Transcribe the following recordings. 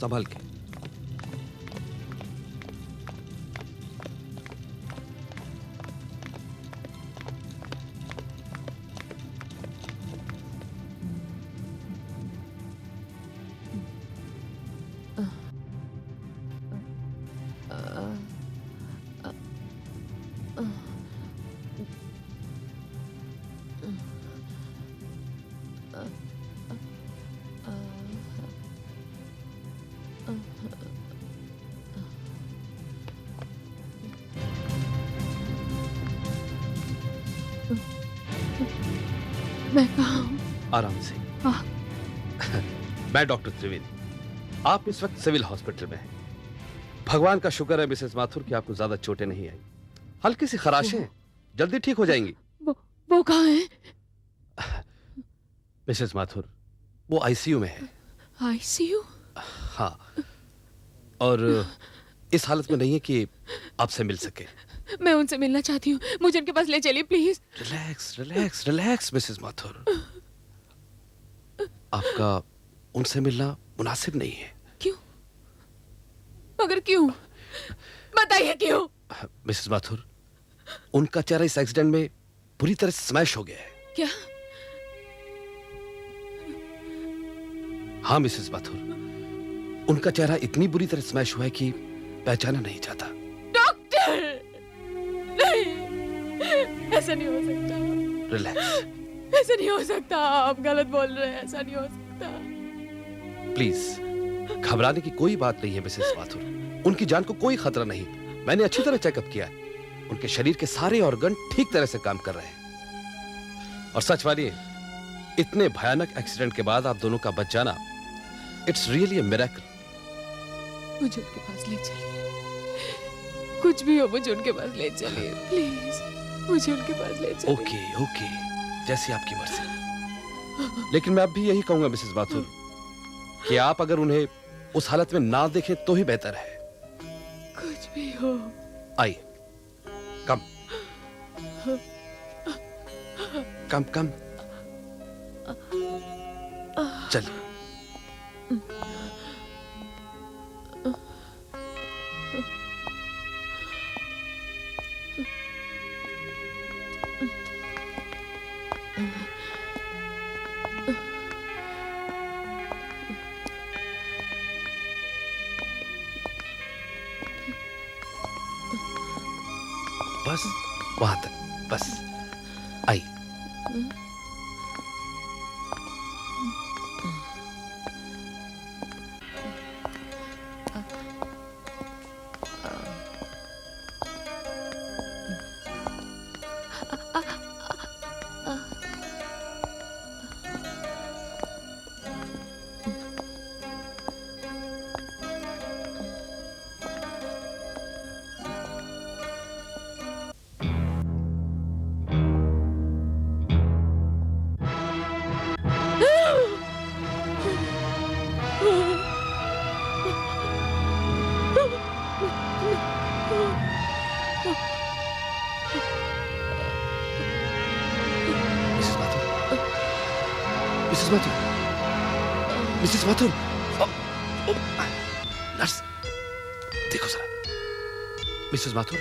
संभल के। मैं कहाँ हूँ? आराम से। मैं डॉक्टर त्रिवेदी। आप इस वक्त सिविल हॉस्पिटल में हैं। भगवान का शुक्र है मिसेस माथुर कि आपको ज्यादा चोटें नहीं आई। हल्की सी खराशें हैं, जल्दी ठीक हो जाएंगी। वो कहाँ है? मिसेस माथुर वो आईसीयू में है। आईसीयू? हाँ, और इस हालत में नहीं है कि आपसे मिल सके। मैं उनसे मिलना चाहती हूँ, मुझे उनके पास ले चलिए please. Relax relax relax Mrs Mathur. आपका उनसे मिलना मुनासिब नहीं है। क्यों? मगर क्यों? बताइए क्यों? मिसेस माथुर, उनका चेहरा इस एक्सीडेंट में पूरी तरह से स्मैश हो गया है। क्या? हाँ मिसेस माथुर, उनका चेहरा इतनी बुरी तरह स्मैश हुआ है कि पहचाना नहीं जाता। डॉक्टर! नहीं, ऐसा नहीं हो सकता। रिलैक्स। ऐसा नहीं हो सकता, आप गलत बोल रहे हैं, ऐसा नहीं हो सकता। प्लीज, घबराने की कोई बात नहीं है मिसेस माथुर। उनकी जान को कोई खतरा नहीं। मैंने अच्छी तरह चेकअप किया है। उनके शरीर के सारे ऑर्गन ठीक तरह से काम कर रहे हैं। और सच मानिए, इतने भयानक एक्सीडेंट के बाद आप दोनों का बच जाना, इट्स रियली अ मिरेकल। मुझे उनके पास ले चलिए, कुछ भी हो मुझे उनके पास ले चलिए प्लीज। मुझे उनके पास ले चलिए। ओके ओके, जैसी आपकी मर्जी। लेकिन मैं अब भी यही कहूंगा मिसेस माथुर कि आप अगर उन्हें उस हालत में ना देखें तो ही बेहतर है। कुछ भी हो। आइए, कम कम कम, चलिए। बस वहां तक, बस। आइए। Mrs Mathur, Mrs Mathur, nurse, देखो जरा। मिसेस माथुर,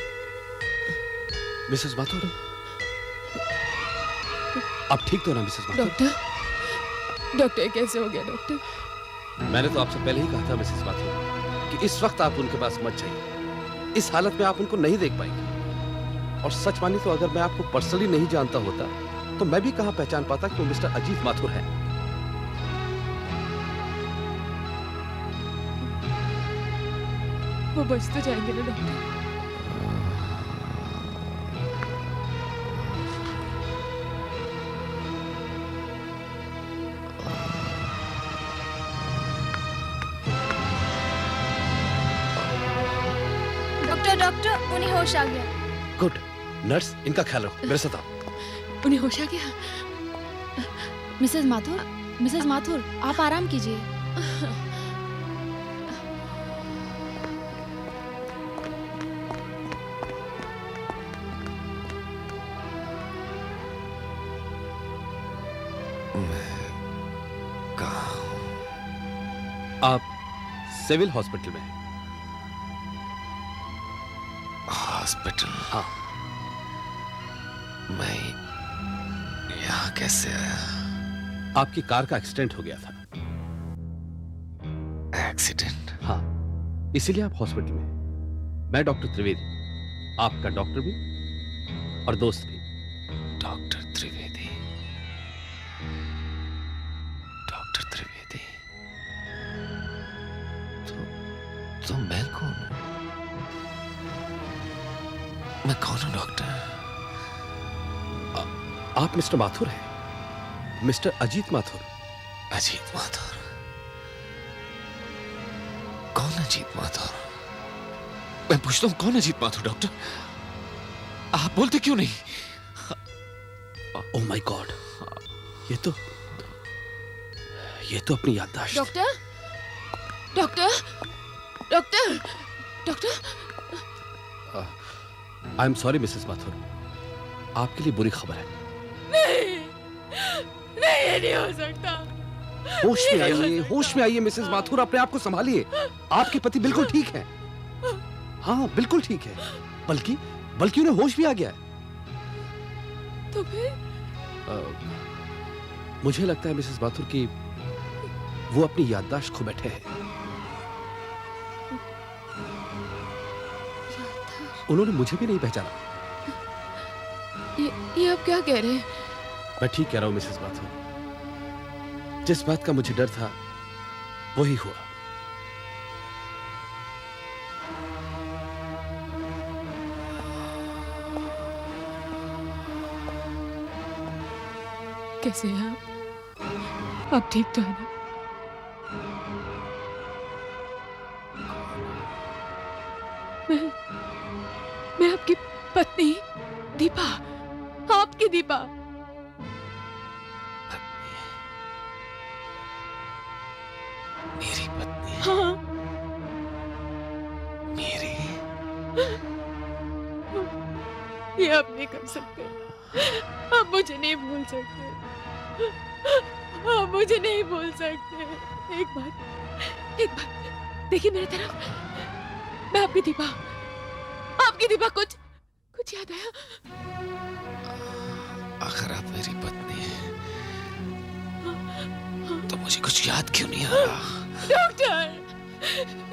मिसेस माथुर, आप ठीक तो ना मिसेस माथुर? डॉक्टर, डॉक्टर कैसे हो गया डॉक्टर? मैंने तो आपसे पहले ही कहा था मिसेस माथुर कि इस वक्त आप उनके पास मत जाइए। इस हालत में आप उनको नहीं देख पाएंगे। और सच मानी तो अगर मैं आपको पर्सनली नहीं जानता होता तो मैं भी कहां पहचान पाता कि वो मिस्टर अजीत माथुर है। वो बच तो जाएंगे ना डॉक्टर? डॉक्टर डॉक्टर, उन्हें होश आ गया। गुड। नर्स, इनका ख्याल रखो, मेरे साथ आओ। उन्हें होश आ गया? मिसेज माथुर, आप आराम कीजिए। आप सिविल हॉस्पिटल में। हॉस्पिटल? हाँ। मैं यहाँ कैसे आया? आपकी कार का एक्सीडेंट हो गया था। एक्सीडेंट? हाँ, इसीलिए आप हॉस्पिटल में। मैं डॉक्टर त्रिवेदी, आपका डॉक्टर भी और दोस्त भी। डॉक्टर त्रिवेदी? डॉक्टर त्रिवेदी? तो मैं कौन हूं? मैं कौन हूं डॉक्टर? आप मिस्टर माथुर हैं, मिस्टर अजीत माथुर। अजीत माथुर? कौन अजीत माथुर? मैं पूछता हूं कौन अजीत माथुर डॉक्टर? आप बोलते क्यों नहीं? ओह माय गॉड, ये तो अपनी याददाश्त। Doctor, doctor, doctor, doctor. I am sorry Mrs Mathur, आपके लिए बुरी खबर है। नहीं, नहीं, ये नहीं हो सकता। होश में आइए, होश में आइए मिसेस माथुर, अपने आप को संभालिए। आपके पति बिल्कुल ठीक है। हाँ, बिल्कुल ठीक है। बल्कि उन्हें होश भी आ गया है। तो फिर? मुझे लगता है मिसेस माथुर कि वो अपनी याददाश्त खो बैठे हैं। उन्होंने मुझे भी नहीं पहचाना। ये आप क्या कह रहे हैं? मैं ठीक कह रहा हूं मिसेस माथुर। जिस बात का मुझे डर था वही हुआ। कैसे हैं आप ठीक तो है ना? मैं आपकी पत्नी दीपा, आपकी दीपा। मेरी पत्नी? हाँ। मेरी? ये आप नहीं कर सकते। आप मुझे नहीं भूल सकते। आप मुझे नहीं भूल सकते। एक बार देखिए मेरी तरफ। मैं आपकी दीपा, कुछ याद आया? अगर आप मेरी पत्नी हैं तो मुझे कुछ याद क्यों नहीं आ रहा?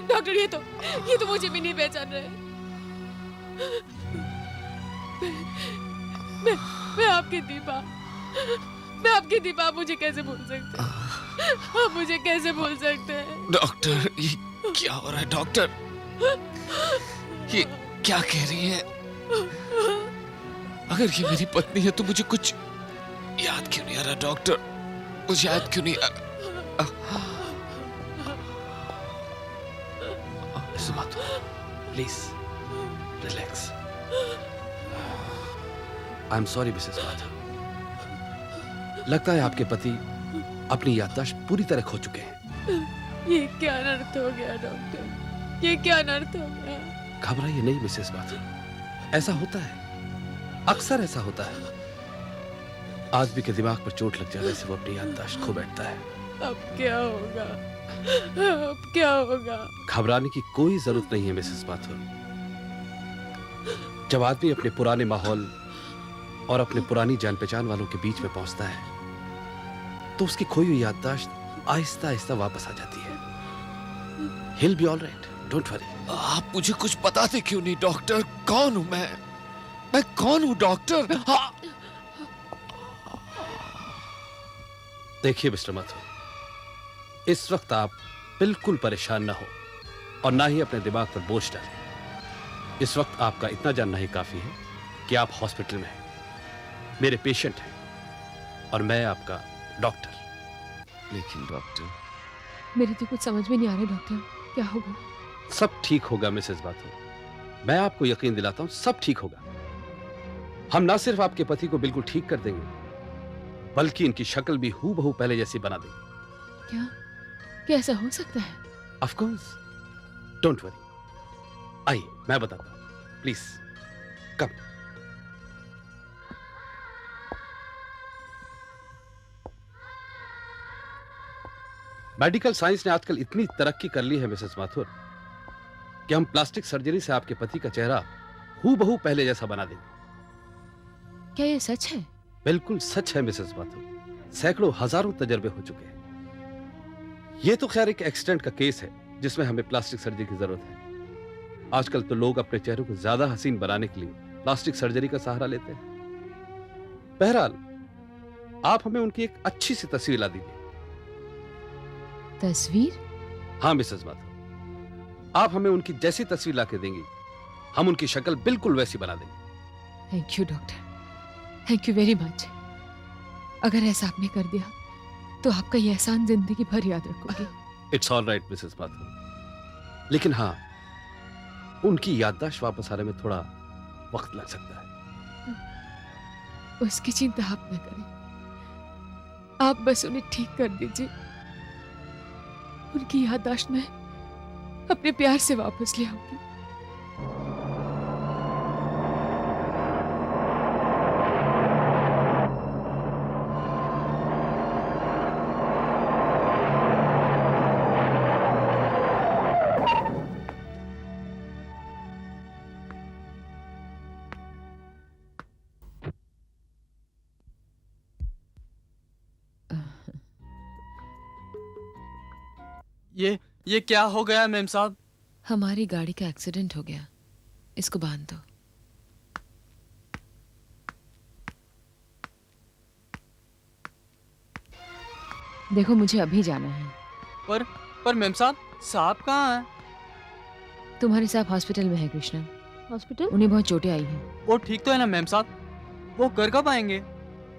डॉक्टर, ये तो मुझे भी नहीं पहचान रहे। मैं आपकी दीपा, आप मुझे कैसे भूल सकते हैं? आप मुझे कैसे भूल सकते हैं? डॉक्टर, ये क्या हो रहा है डॉक्टर? ये क्या कह रही है? अगर ये मेरी पत्नी है तो मुझे कुछ याद क्यों नहीं आ रहा डॉक्टर? मुझे याद क्यों नहीं आ please relax. I am sorry Mrs Mathur. लगता है आपके पति अपनी याददाश्त पूरी तरह खो चुके हैं। ये क्या अनर्थ हो गया डॉक्टर? ये क्या अनर्थ हो गया? घबराइए नहीं मिसेस माथुर, ऐसा होता है, अक्सर ऐसा होता है। आदमी के दिमाग पर चोट लग जाने से वो अपनी याददाश्त खो बैठता है। अब क्या होगा? अब क्या होगा? घबराने की कोई जरूरत नहीं है मिसेस माथुर। जब आदमी अपने पुराने माहौल और अपने पुरानी जान पहचान वालों के बीच में पहुंचता है तो उसकी खोई हुई याददाश्त आहिस्ता आहिस्ता वापस आ जाती है। He'll be all right, don't worry। आप मुझे कुछ बताते क्यों नहीं डॉक्टर? कौन हूं मैं कौन हूं डॉक्टर? हाँ। देखिए मिस्टर माथुर, इस वक्त आप बिल्कुल परेशान ना हो और ना ही अपने दिमाग पर बोझ डालें। इस वक्त आपका इतना जानना ही काफी है कि आप हॉस्पिटल में हैं, मेरे पेशेंट हैं और मैं आपका डॉक्टर। लेकिन डॉक्टर, मेरी तो कुछ समझ में नहीं आ रहा डॉक्टर, क्या होगा? सब ठीक होगा मिसेस माथुर, मैं आपको यकीन दिलाता हूं, सब ठीक होगा। हम ना सिर्फ आपके पति को बिल्कुल ठीक कर देंगे बल्कि इनकी शक्ल भी हूबहू पहले जैसी बना देंगे। क्या ऐसा हो सकता है? Of course, don't worry. आइए मैं बताता हूं, प्लीज कम। मेडिकल साइंस ने आजकल इतनी तरक्की कर ली है मिसेस माथुर कि हम प्लास्टिक सर्जरी से आपके पति का चेहरा हूबहू पहले जैसा बना देंगे। क्या ये सच है? बिल्कुल सच है मिसेस माथुर। सैकड़ों हजारों तजर्बे हो चुके हैं। ये तो खैर एक एक्सीडेंट का केस है जिसमें हमें प्लास्टिक सर्जरी की जरूरत है। आजकल तो लोग अपने चेहरों को ज्यादा हसीन बनाने के लिए प्लास्टिक सर्जरी का सहारा लेते हैं। बहरहाल, आप हमें उनकी एक अच्छी सी तस्वीर ला दीजिए। तस्वीर? हाँ मिसेस माथुर, आप हमें उनकी जैसी तस्वीर ला के देंगी, हम उनकी शक्ल बिल्कुल वैसी बना देंगे। Thank you doctor, thank you very much. अगर ऐसा आपने कर दिया तो आपका ये एहसान जिंदगी भर याद रखूंगी। It's all right Mrs Mathur, लेकिन हाँ, उनकी याददाश्त वापस आने में थोड़ा वक्त लग सकता है। उसकी चिंता आप न करें, आप बस उन्हें ठीक कर दीजिए। उनकी याददाश्त मैं अपने प्यार से वापस ले आऊंगी। ये क्या हो गया मेम साहब? हमारी गाड़ी का एक्सीडेंट हो गया, इसको बांध दो। देखो मुझे अभी जाना है। पर मेम साहब कहाँ हैं? तुम्हारे साहब हॉस्पिटल में है कृष्णा। हॉस्पिटल? उन्हें बहुत चोटें आई हैं। वो ठीक तो है ना मेम साहब? वो घर कब आएंगे?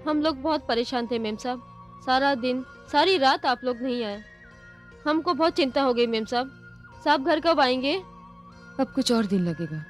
हम लोग बहुत परेशान थे मेम साहब, सारा दिन सारी रात आप लोग नहीं आए, हमको बहुत चिंता हो गई मेम साहब। साहब घर कब आएंगे? अब कुछ और दिन लगेगा।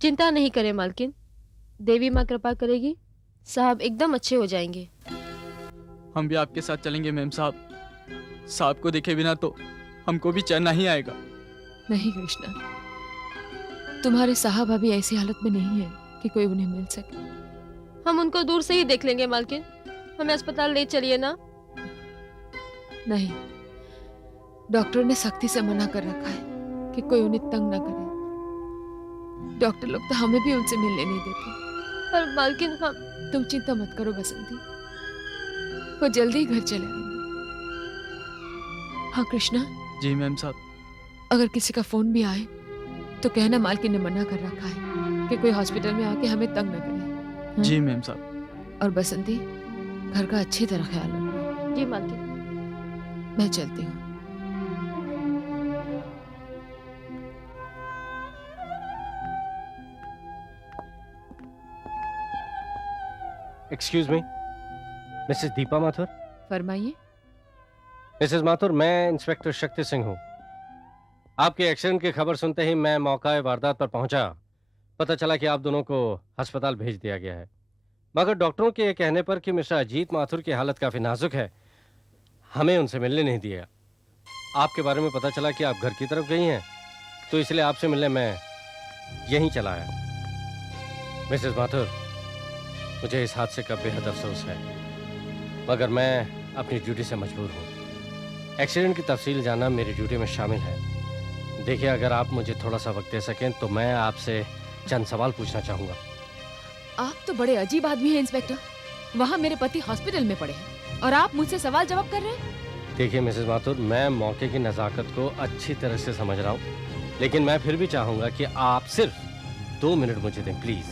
चिंता नहीं करें मालकिन, देवी माँ कृपा करेगी, साहब एकदम अच्छे हो जाएंगे। हम भी आपके साथ चलेंगे मेम साहब। साहब को देखे बिना तो हमको भी चैन नहीं आएगा। नहीं कृष्णा, तुम्हारे साहब अभी ऐसी हालत में नहीं है कि कोई उन्हें मिल सके। हम उनको दूर से ही देख लेंगे मालकिन, हमें अस्पताल ले चलिए ना। नहीं, डॉक्टर ने सख्ती से मना कर रखा है कि कोई उन्हें तंग ना करे। डॉक्टर लोग तो हमें भी उनसे मिलने नहीं देते। पर मालकिन हम... तुम चिंता मत करो बसंती, वो जल्दी ही घर चले आएंगे। हाँ कृष्णा, जी मैम साहब। अगर किसी का फोन भी आए तो कहना मालकिन ने मना कर रखा है कि कोई हॉस्पिटल में आके हमें तंग न करे। हाँ? जी मैम साहब। और बसंती, घर का अच्छी तरह ख्याल रखना। जी मालकिन। मैं चलती हूँ। Excuse me, Mrs Deepa Mathur. फरमाइए। मिसेस माथुर, मैं इंस्पेक्टर शक्ति सिंह हूँ। आपके एक्सीडेंट की खबर सुनते ही मैं मौका वारदात पर पहुंचा। पता चला कि आप दोनों को अस्पताल भेज दिया गया है, मगर डॉक्टरों के कहने पर कि मिस्टर अजीत माथुर की हालत काफ़ी नाजुक है, हमें उनसे मिलने नहीं दिया। आपके बारे में पता चला कि आप घर की तरफ गई हैं, तो इसलिए आपसे मिलने मैं यहीं चला आया। मिसेस माथुर, मुझे इस हादसे का बेहद अफसोस है, मगर मैं अपनी ड्यूटी से मजबूर हूँ। एक्सीडेंट की तफसील जानना मेरी ड्यूटी में शामिल है। देखिए, अगर आप मुझे थोड़ा सा वक्त दे सकें तो मैं आपसे चंद सवाल पूछना चाहूँगा। आप तो बड़े अजीब आदमी हैं इंस्पेक्टर। वहाँ मेरे पति हॉस्पिटल में पड़े हैं और आप मुझसे सवाल जवाब कर रहे हैं। देखिए मिसेस माथुर, मैं मौके की नज़ाकत को अच्छी तरह से समझ रहा हूँ, लेकिन मैं फिर भी चाहूँगा कि आप सिर्फ 2 मिनट मुझे दें, प्लीज़।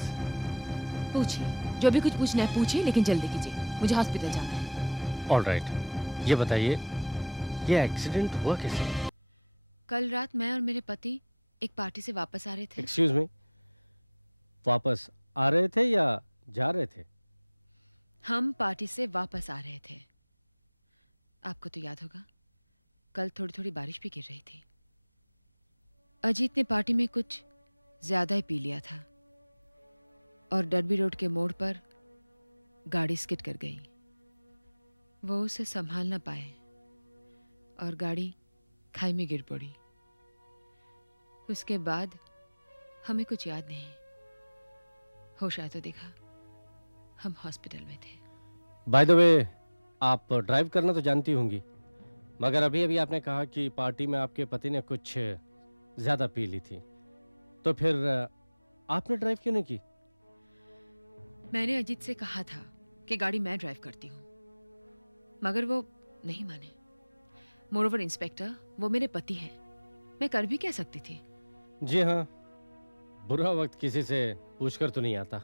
पूछिए, जो भी कुछ पूछना है पूछिए, लेकिन जल्दी कीजिए, मुझे हॉस्पिटल जाना है। ऑल राइट, ये बताइए, ये एक्सीडेंट हुआ कैसे? कल रात मैं और मेरे पति एक पार्टी से वापस आ रहे थे। एक्सक्यूज मी, वापस आ रहे थे या जा रहे थे? हम पार्टी से वापस आ रहे थे। आपको तो याद होगा, कल थोड़ी थोड़ी बारिश भी गिर रही थी। अजीत ने पार्टी में कुछ ज्यादा ही पी लिया था और डरबी रोड के मोड़ पर गाड़ी स्किड कर गई। वो उसे संभाल ना पाए और गाड़ी खाई में गिर पड़ी। उसके बाद हमें कुछ याद नहीं। होश आया तो देखा हम हॉस्पिटल में थे। बाय द वे, आप ड्राइव करना तो जानती होंगी, मगर अभी अभी आपने कहा कि पार्टी में आपके पति ने कुछ ज्यादा पी ली थी, तो फिर आपने ड्राइव क्यों नहीं की? मैंने अजीत से कहा था कि गाड़ी मैं ड्राइव करती हूँ, मगर वो नहीं माने। मोरोवर इंस्पेक्टर, वो मेरे पति हैं, मैं कर भी क्या सकती थी। जी हाँ, बुरा वक्त किसी से पूछकर तो नहीं आता।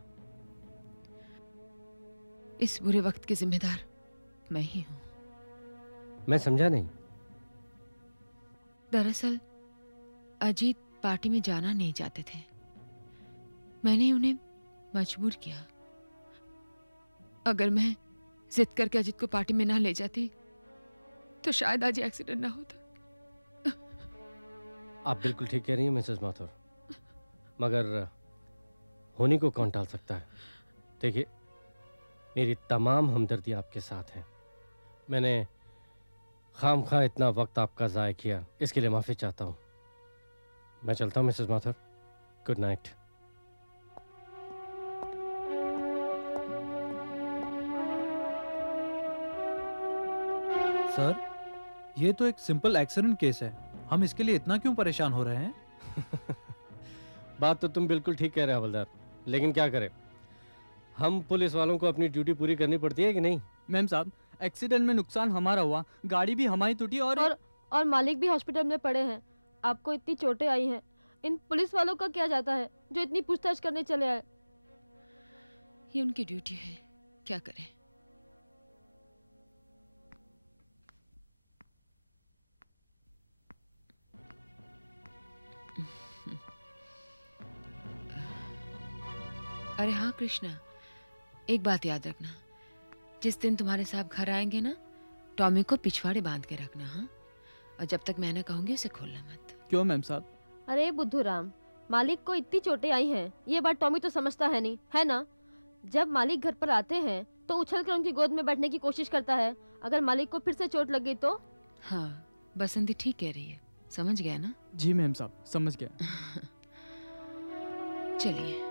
इस बुरे वक्त की जिम्मेदार मैं ही हूँ। मैं समझा नहीं। दरअसल अजीत पार्टी में जाना नहीं चाहते थे। मैंने उन्हें मजबूर किया। अगर मैं जिद करके अजीत को पार्टी में ना ले जाती तो शायद आज ये एक्सीडेंट ना होता। आप बिल्कुल ठीक कह रही हैं मिसेस माथुर, मगर होनी को कौन टाल सकता है? देखिए, मेरी तमाम हमदर्दी आपके साथ है। मैंने खामखा इतना वक्त आपका ज़ाया किया, इसके लिए माफ़ी चाहता हूँ। मैं चलता हूँ Mrs Mathur, good night. Sir, ये तो एक सिंपल एक्सीडेंट केस है, हम इसके लिए इतना क्यों परेशान हो रहे हैं? बात तो तुम बिल्कुल ठीक कह रहे हो हवलदार, लेकिन क्या करें, हम पुलिस वालों को अपनी ड्यूटी पूरी करनी पड़ती है कि नहीं? मैम साहब, एक्सीडेंट में नुकसान हमारा हुआ, गाड़ी भी हमारी टूटी और मालिक भी हॉस्पिटल में पड़े हैं। आपको इतनी चोटें आई हैं, इन पुलिस वालों का क्या जाता है जो इतनी पूछताछ करने चले आए। ये उनकी ड्यूटी है, क्या करें। अरे हाँ कृष्णा, एक बात याद रखना, जिस दिन तुम्हारे साहब घर आएंगे ना, टॉमी को पिछवाड़े बांध के रखना। हाँ, और जब तक मैं ना कहूंगी उसे खोलना मत। क्यों मैम साहब? अरे बुद्धू राम, मालिक को इतनी चोटें आई हैं, ये बात टॉमी तो समझता है नहीं, है ना? जब मालिक घर पर आते हैं तो उछल कर उनकी गोद में बैठने की कोशिश करता है। अगर मालिक को फिर से चोट लग गई तो? हाँ, बसंती ठीक कह रही है, समझ गया ना? जी मैम साहब, समझ गया। चलिए।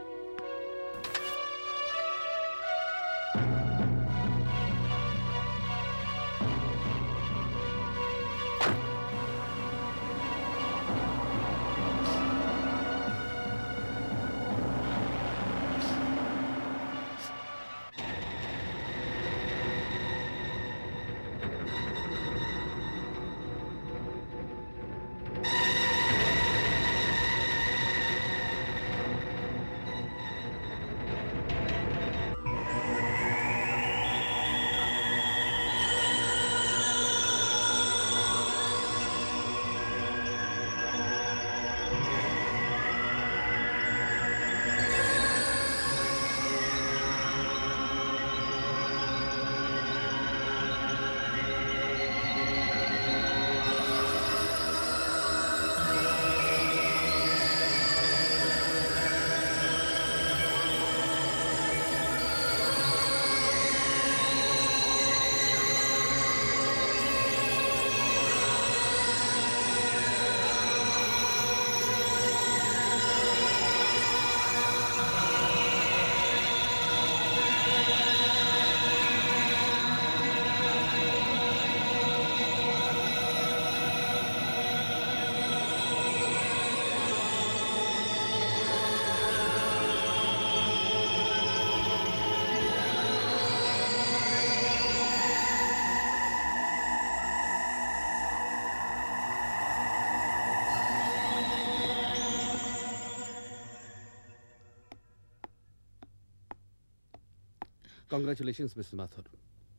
Congratulations, Mrs. Mathur.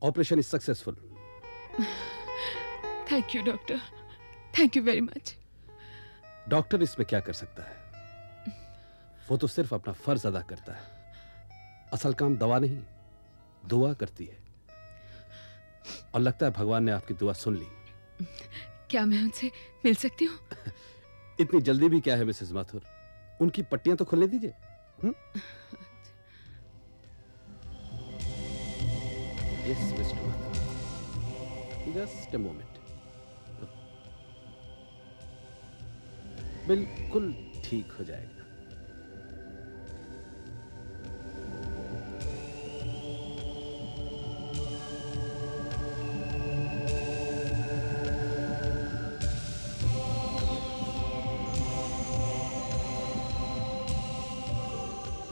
Operation is successful. Thank you doctor, thank you very much. Doctor इसमें क्या कर सकता है? वो तो सिर्फ अपना फर्ज अदा करता है। असल काम दवा नहीं, दुआ करती है। और लगता है भगवान ने आपकी दुआ सुन ली। क्या मैं उनसे मिल सकती हूँ? इतनी जल्दी भी क्या है मिसेस माथुर? उनकी पट्टियां तो खुलने दीजिए। Yes mister Mathur, just a moment. बिल्कुल ठीक हो जाएगा।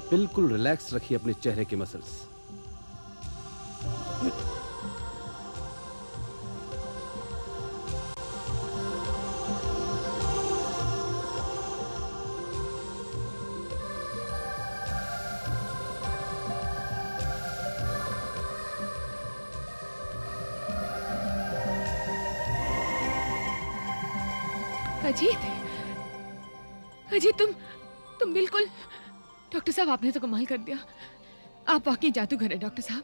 बिल्कुल रिलैक्स रखिए अपने चेहरे के मसल्स। अजीत, अजीत तुम बिल्कुल। डॉक्टर साहब आपने तो कमाल कर दिया। आप वाकई जादूगर हैं डॉक्टर साहब।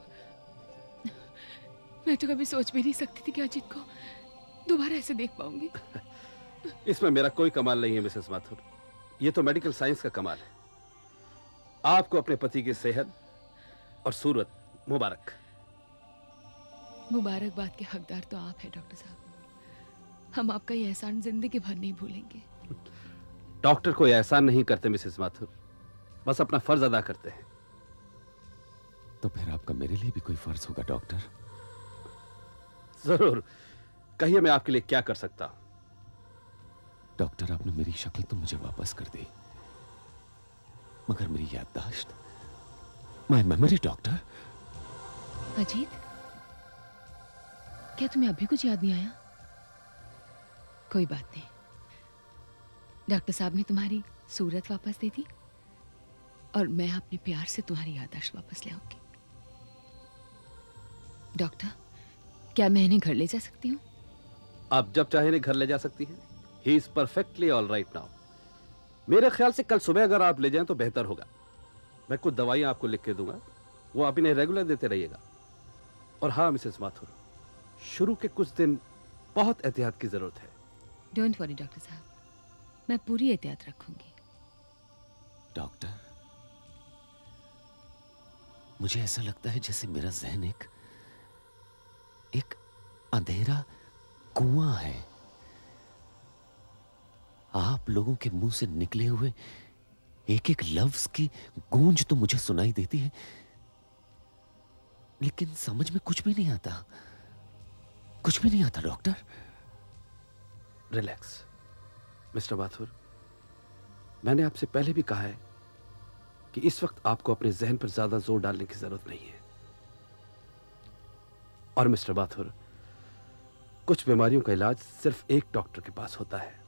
मैं तो कभी सोच भी नहीं सकती थी कि अजीत को दोबारा ऐसे देख पाऊंगी। इसमें मेरा कोई कमाल नहीं है मिसेस माथुर, ये तो मेडिकल साइंस का कमाल है। आपको अपने पति की सेहत और सूरत मुबारक। मुबारकबाद के हकदार तो आप हैं डॉक्टर साहब। हम आपका ये एहसान जिंदगी भर नहीं भूलेंगे। डॉक्टर कोई एहसान नहीं करते मिसेस माथुर, बस अपना फर्ज अदा करते हैं। तो फिर आपका मेरे लिए भी कोई फर्ज होगा डॉक्टर? जरूर, कहिए मैं आपके लिए क्या कर सकता हूं? डॉक्टर, आपने मेरी शक्ल तो मुझे वापस कर दी, मगर मेरी याददाश्त, माय मेमोरी डॉक्टर। अजीत, क्या तुम्हें अभी कुछ याद नहीं आया? कोई बात नहीं, डॉक्टर साहब ने तुम्हारी सूरत वापस दे दी और मैं अपने प्यार से तुम्हारी याददाश्त वापस ले आऊंगी। डॉक्टर, क्या मैं इन्हें घर ले जा सकती हूँ? आप जब चाहे इन्हें घर ले जा सकती हैं। He is perfectly all right now. मेरे ख्याल से कल सुबह अगर आप ले जाएं तो बेहतर होगा। मैं कुछ दवाइयां आपको लिख के दूंगा, वो आप इन्हें रेगुलर देते रहिएगा। और हाँ मिसेस माथुर, शुरू के कुछ दिन बहुत एहतियात की जरूरत है। डोंट वरी डॉक्टर साहब, मैं पूरी एहतियात रखूंगी। डॉक्टर, मुझे ऐसा लगता है जैसे मेरा जहन एक अंधेरा कुआं है। आप लोगों के मुंह से निकले हुए एक एक लफ्ज की गूंज तो मुझे सुनाई देती है, लेकिन समझ में कुछ भी नहीं आता, कुछ भी नहीं आता। डॉक्टर, रिलैक्स मिस्टर माथुर, मैंने आपसे पहले भी कहा है कि इस वक्त आपको अपने जहन पर ज्यादा जोर डालने की जरूरत नहीं है। और मिस्टर माथुर, कुछ बीमारियों का इलाज सिर्फ एक डॉक्टर के पास होता है,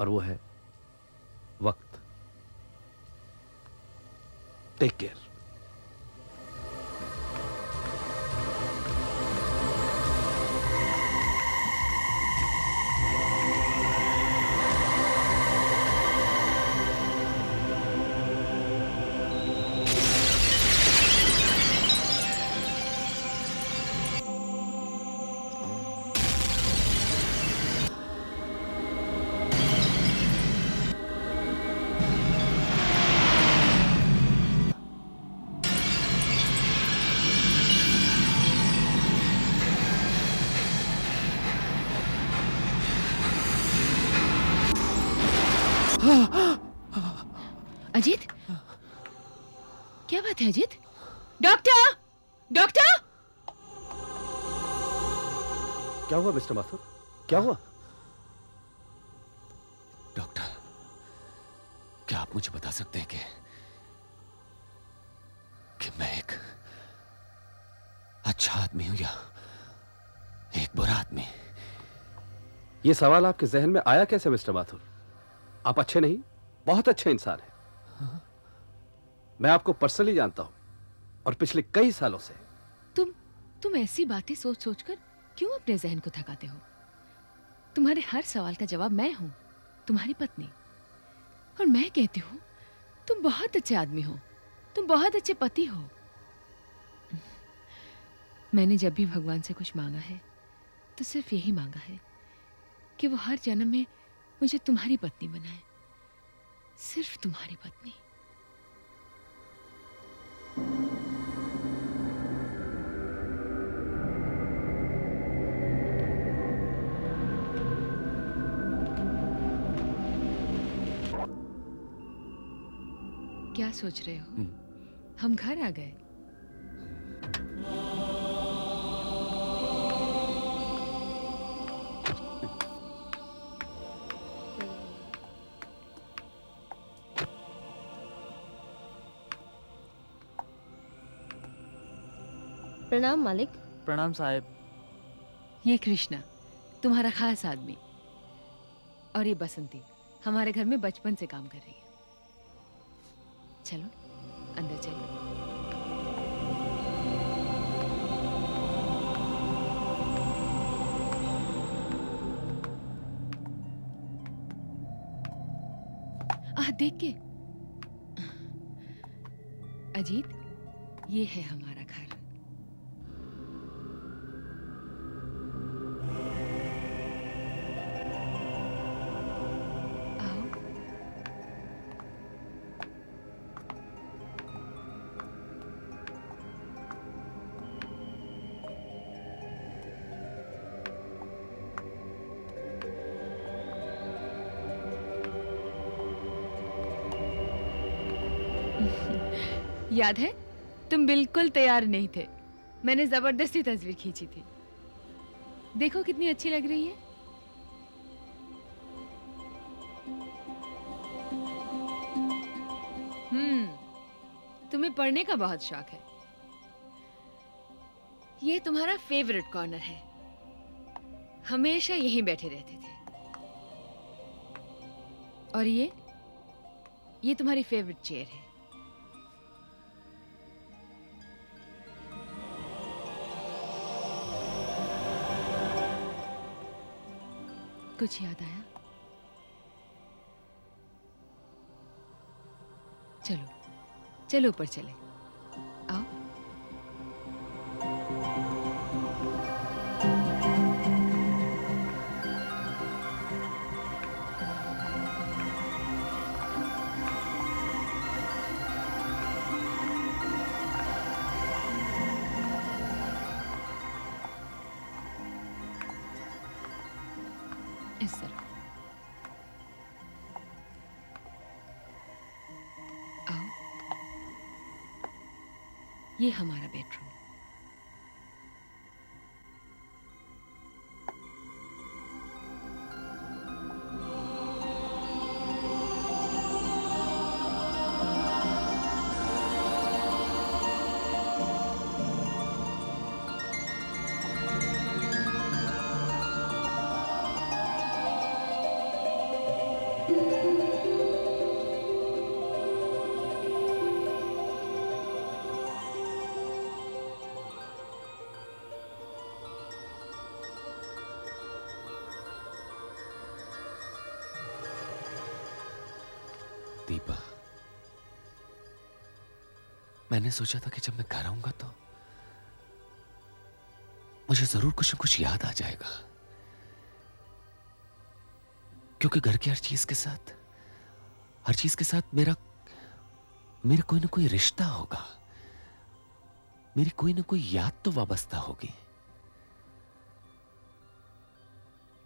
और वो है वक्त। Take care. अजीत, क्या बात है अजीत? Doctor, doctor! क्या हुआ मिस्टर माथुर, क्या हुआ? डॉक्टर, क्या आप मुझे बता सकते हैं कि मैं एक अच्छा आदमी हूं या एक बुरा आदमी? यह सवाल आपके जहन में आया कैसे मिस्टर माथुर? आप अच्छे नहीं, बहुत अच्छे इंसान हैं। मैं आपको पर्सनली जानता हूं और पिछले कई सालों से। तुम ऐसी बातें सोच सोच कर क्यों अपने जहन को थकाते हो? तुम्हारे हर सवाल का जवाब मैं हूं, तुम्हारी पत्नी। और मैं कहती हूं तुम बहुत अच्छे आदमी हो, तुम बहुत अच्छे पति हो। मैंने जब भी भगवान से कुछ मांगा है तो सिर्फ यही मांगा है कि वो हर जन्म में मुझे तुम्हारी पत्नी बनाए, सिर्फ तुम्हारी पत्नी। क्या सोच रहे हो? हम घर आ गए। प्रणाम मालिक। प्रणाम साहब। ये कृष्णा तुम्हारा खास आदमी, और ये बसंती हमारे घर में बचपन से काम कर रही है। चलो अंदर चलो। देख के अजीत, ये है हमारा घर। आओ। याद है, तुम बिल्कुल तैयार नहीं थे। मैंने जबरदस्ती तस्वीर खींची थी। देखो कितनी अच्छी लग रही है। तुम्हें पढ़ने का बहुत शौक है। ये तुम्हारा फेवरेट कॉर्नर है, हमेशा यहीं बैठे रहते थे। और ये तुम्हारी फेवरेट चेयर है। कुछ याद आया? चलो चलो ऊपर चले। आओ। इस तरह आओ। ये हमारा बेडरूम। दीपा, मैंने सोचा था कि जब मैं घर आऊंगा तो मुझे जरूर कुछ न कुछ याद आ जाएगा, क्योंकि घर की हर चीज के साथ मेरा कोई ना कोई रिश्ता होगा, मेरी कोई ना कोई याद तो वाबस्ता होगी।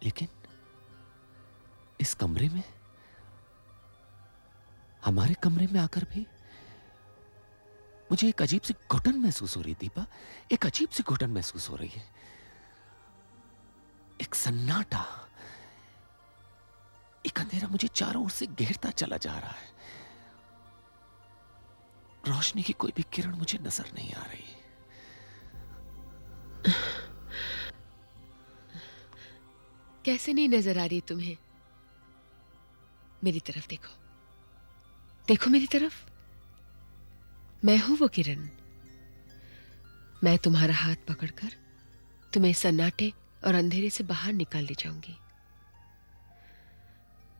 लेकिन इस कमरे में, हमारे कमरे में आकर भी मुझे एक अजीब सी घुटन महसूस हो रही। दीपा, एक अजीब सी घुटन महसूस हो रही है। एक सन्नाटा, एक अंधेरा मुझे चारों ओर से घेरता चला जा रहा है। रोशनी की कोई भी किरण मुझे नजर नहीं आ रही। कैसे नहीं नजर आ रही तुम्हें? मेरी तरफ देखो, देखो मेरी तरफ। मैं हूं वो किरण मैं तुम्हारा हाथ पकड़कर तुम्हें सन्नाटे और अंधेरे से बाहर निकाल ले जाऊंगी।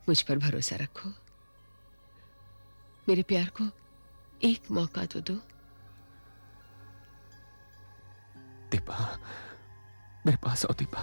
मुझ पर भरोसा रखो, मेरे प्यार को एक मौका तो दो। दीपा, मेरे पास आओ दीपा।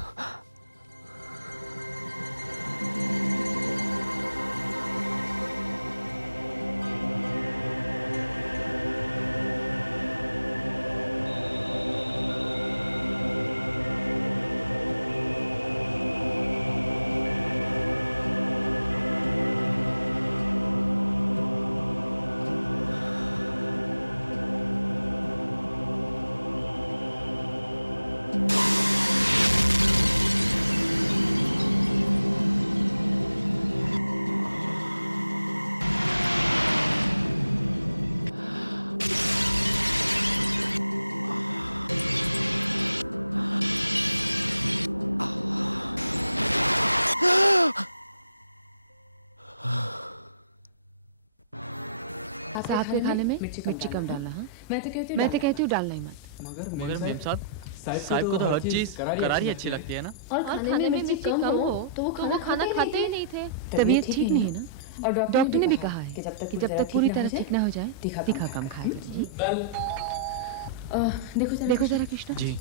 आपके खाने में मिर्ची कम डालना। हाँ, मैं तो कहती हूँ डालना ही मत। मगर मैम साहब को तो हर चीज़ करारी अच्छी लगती है ना। और खाने में मिर्ची कम हो तो वो खाना खाते ही नहीं थे। तबीयत ठीक नहीं है ना, और डॉक्टर ने भी कहा है कि जब तक पूरी तरह ठीक ना हो जाए तीखा कम खाया कर। देखो जरा कृष्णा। हाँ जी।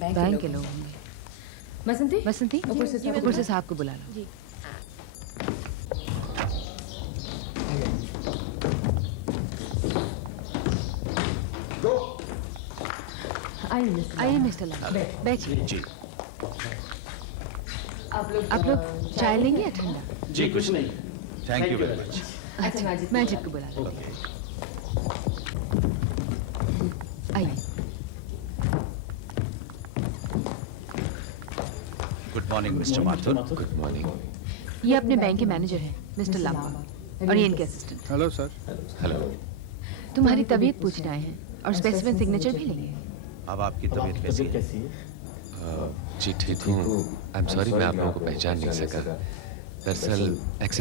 बैंक के लोग होंगे। बसंती, ऊपर से साहब को बुला दो। आइए मिस्टर लामा, बैठो। जी आप लोग चाय लेंगे या ठंडा? जी कुछ नहीं, थैंक यू वेरी मच। अच्छा, मैं अजीत को बुला लेती हूँ। Okay. Good morning mister Mathur. Good morning. ये अपने बैंक के मैनेजर है, मिस्टर लामा, मेरी उनके असिस्टेंट। हेलो। हेलो। तुम्हारी तबीयत पूछने आए हैं और स्पेसिमेन सिग्नेचर भी लेंगे। अब आपकी तबीयत कैसी है? जी ठीक हूँ। आई एम सॉरी, मैं आप लोगों को पहचान नहीं सका। दरअसल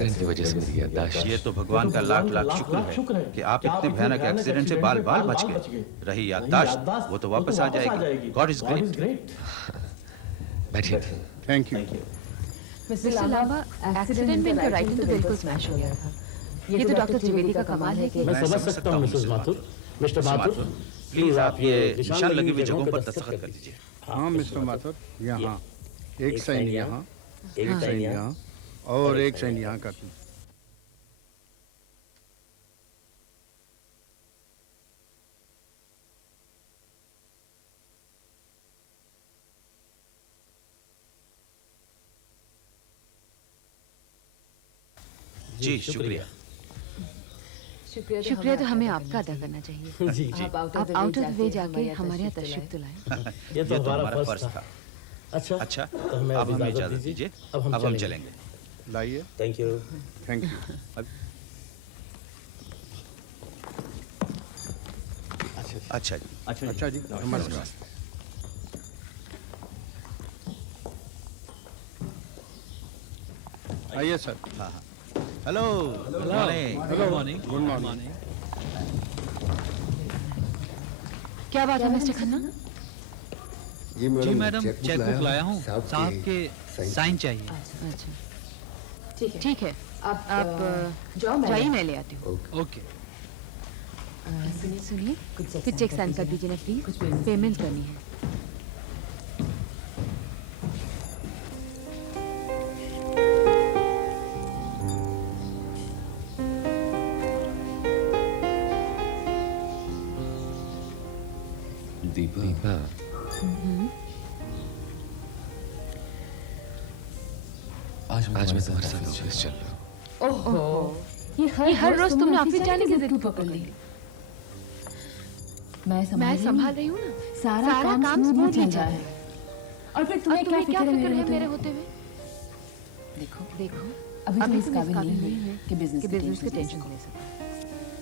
एक्सीडेंट की वजह से मेरी याददाश्त। ये तो भगवान का लाख लाख शुक्र है कि आप इतनी भयानक एक्सीडेंट में बाल बाल बच गए। रही याददाश्त, वो तो वापस आ जाएगी। God is great. बैठिए ना। Thank you. Mister Lama, accident इनका राइट हैंड तो बिल्कुल स्मैश हो गया था। ये तो डॉक्टर त्रिवेदी का कमाल है कि मैं समझ सकता हूँ Mrs Mathur. Mister Mathur, please आप ये निशान लगी हुई जगहों पे दस्तखत कर दीजिए। हाँ मिस्टर माथुर, या एक साइन यहाँ, एक साइन यहाँ और एक साइन यहाँ कर दीजिए। जी शुक्रिया। शुक्रिया तो हमें आपका अदा करना चाहिए। जी आप आउट ऑफ द वे जाके हमारे यहाँ तशरीफ तो लाए। ये तो हमारा फर्ज था। अच्छा, तो हमें अब इजाज़त दीजिए, अब हम चलेंगे। Thank you. अच्छा जी, नमस्कार। आइए सर। क्या बात है मिस्टर खन्ना? ये मैडम चेकबुक लाया हूँ, साहब के साइन चाहिए। अच्छा ठीक है, आप जाओ, मैं ले आती हूँ। ओके। सुनिए, कुछ चेक साइन कर दीजिए ना, कुछ बिजनेस करनी है। दीपा, आज मैं तुम्हारे साथ ऑफिस चल रहा हूँ। ओहो, ये हर रोज तुमने ऑफिस जाने की जिद क्यों पकड़ ली? मैं संभाल रही हूँ ना, सारा काम स्मूथली चल रहा है, और फिर तुम्हें क्या फिक्र है मेरे होते हुए? देखो, अभी तुम इस काबिल नहीं हुए कि बिजनेस की टेंशन ले सको।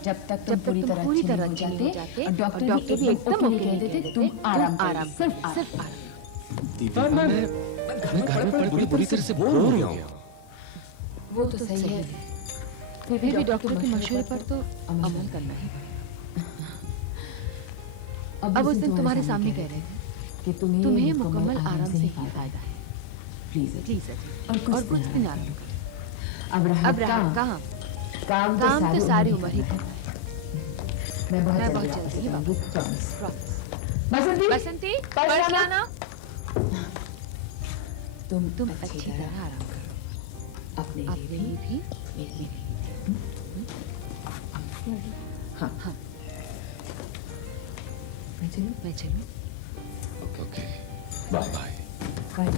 जब तक तुम पूरी तरह अच्छे नहीं हो जाते और डॉक्टर भी एकदम ओके नहीं कह देते, तुम आराम करोगे, सिर्फ आराम। दीपा, मैं घर में पड़े पड़े बुरी तरह से बोर हो गया हूँ। वो तो सही है, फिर भी डॉक्टर के मशवरे पर तो अमल करना ही पड़ेगा। अब उस दिन तुम्हारे सामने कह रहे थे कि तुम्हें मुकम्मल आराम से ही फायदा है। प्लीज अजीत, और कुछ दिन आराम कर लो। अब रहा काम तो सारी उम्र ही करना है। मैं बहुत जल्दी वापस आ जाऊंगी, प्रॉमिस। बसंती, पर्स लाना। तुम अच्छी तरह आराम करो, अपने लिए भी मेरे लिए भी। हाँ, मैं चलो। Okay, bye. Bye.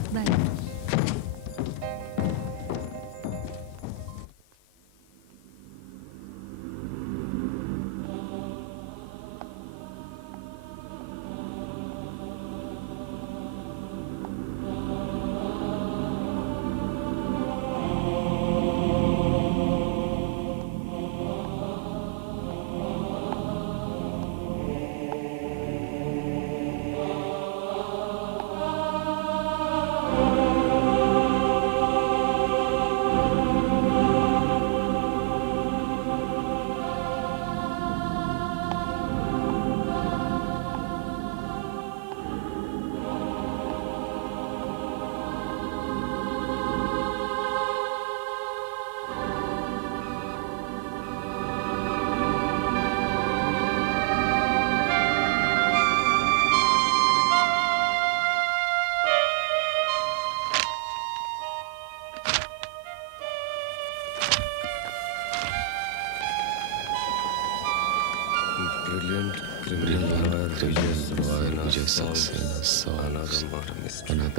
Brilliant criminal lawyer Vijay Saxena solves another murder mystery.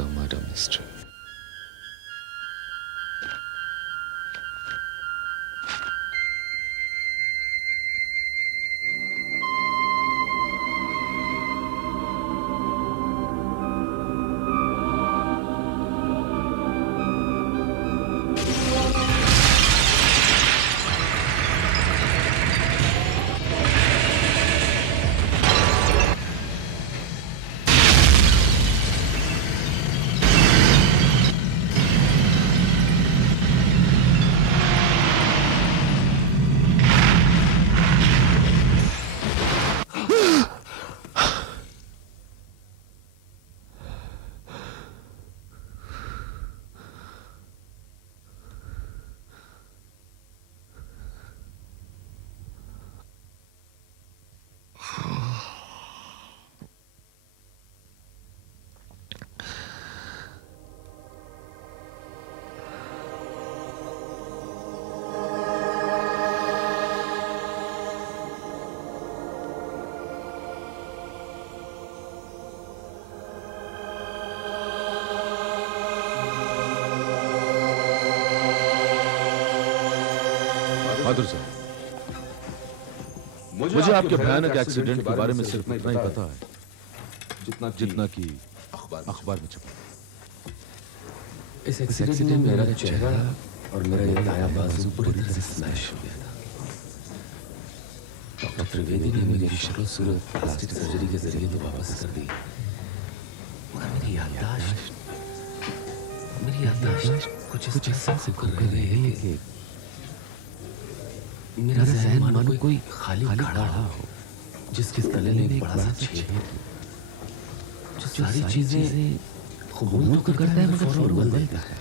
Madhur साहब, मुझे आपके भयानक एक्सीडेंट के बारे में सिर्फ इतना ही पता है जितना कि अखबार में छपा। इस एक्सीडेंट में मेरा चेहरा और मेरा ये दायां बाजू पूरी तरह से स्मैश हो गया था। डॉक्टर त्रिवेदी ने मेरी शक्ल सूरत प्लास्टिक सर्जरी के जरिए तो वापस कर दी, मगर मेरी याददाश्त कुछ इस तरह से खोकर रह गई है कि मेरा जहन मानो कोई खाली घड़ा हो जिसके तले में एक बड़ा सा छेद हो, जो सारी चीजें कबूल तो करता है मगर फौरन उगल देता है।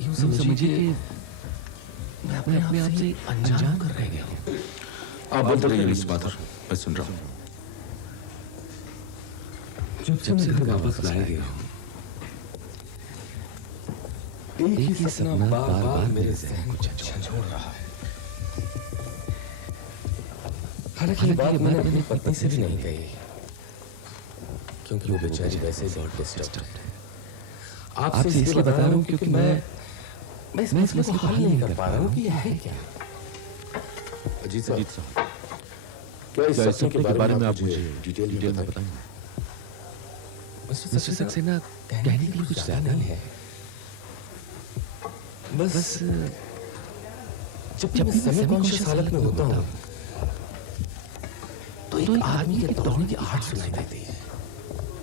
यूं समझिए कि मैं अपने आप से ही अनजान होकर रह गया हूं। आप बोलते रहिए मिस्टर माथुर, मैं सुन रहा हूं। जब से मैं घर वापस लाया गया हूं, एक ही सपना बार बार मेरे जहन को झंझोड़ रहा है। हालांकि ये बात मैंने अपनी पत्नी से भी नहीं कही, क्योंकि वो बेचारी वैसे ही बहुत डिस्टर्ब्ड है। आपसे इसलिए बता रहा हूं क्योंकि मैं इस मसले को हल नहीं कर पा रहा हूं कि यह है क्या। अजीत साहब, क्या इस सपने के बारे में आप मुझे डिटेल में बताएंगे? मिस्टर सक्सेना, कहने के लिए कुछ ज्यादा नहीं है। बस जब भी मैं सेमी कॉन्शियस हालत में होता हूं तो एक आदमी के दौड़ने की आहट सुनाई देती है,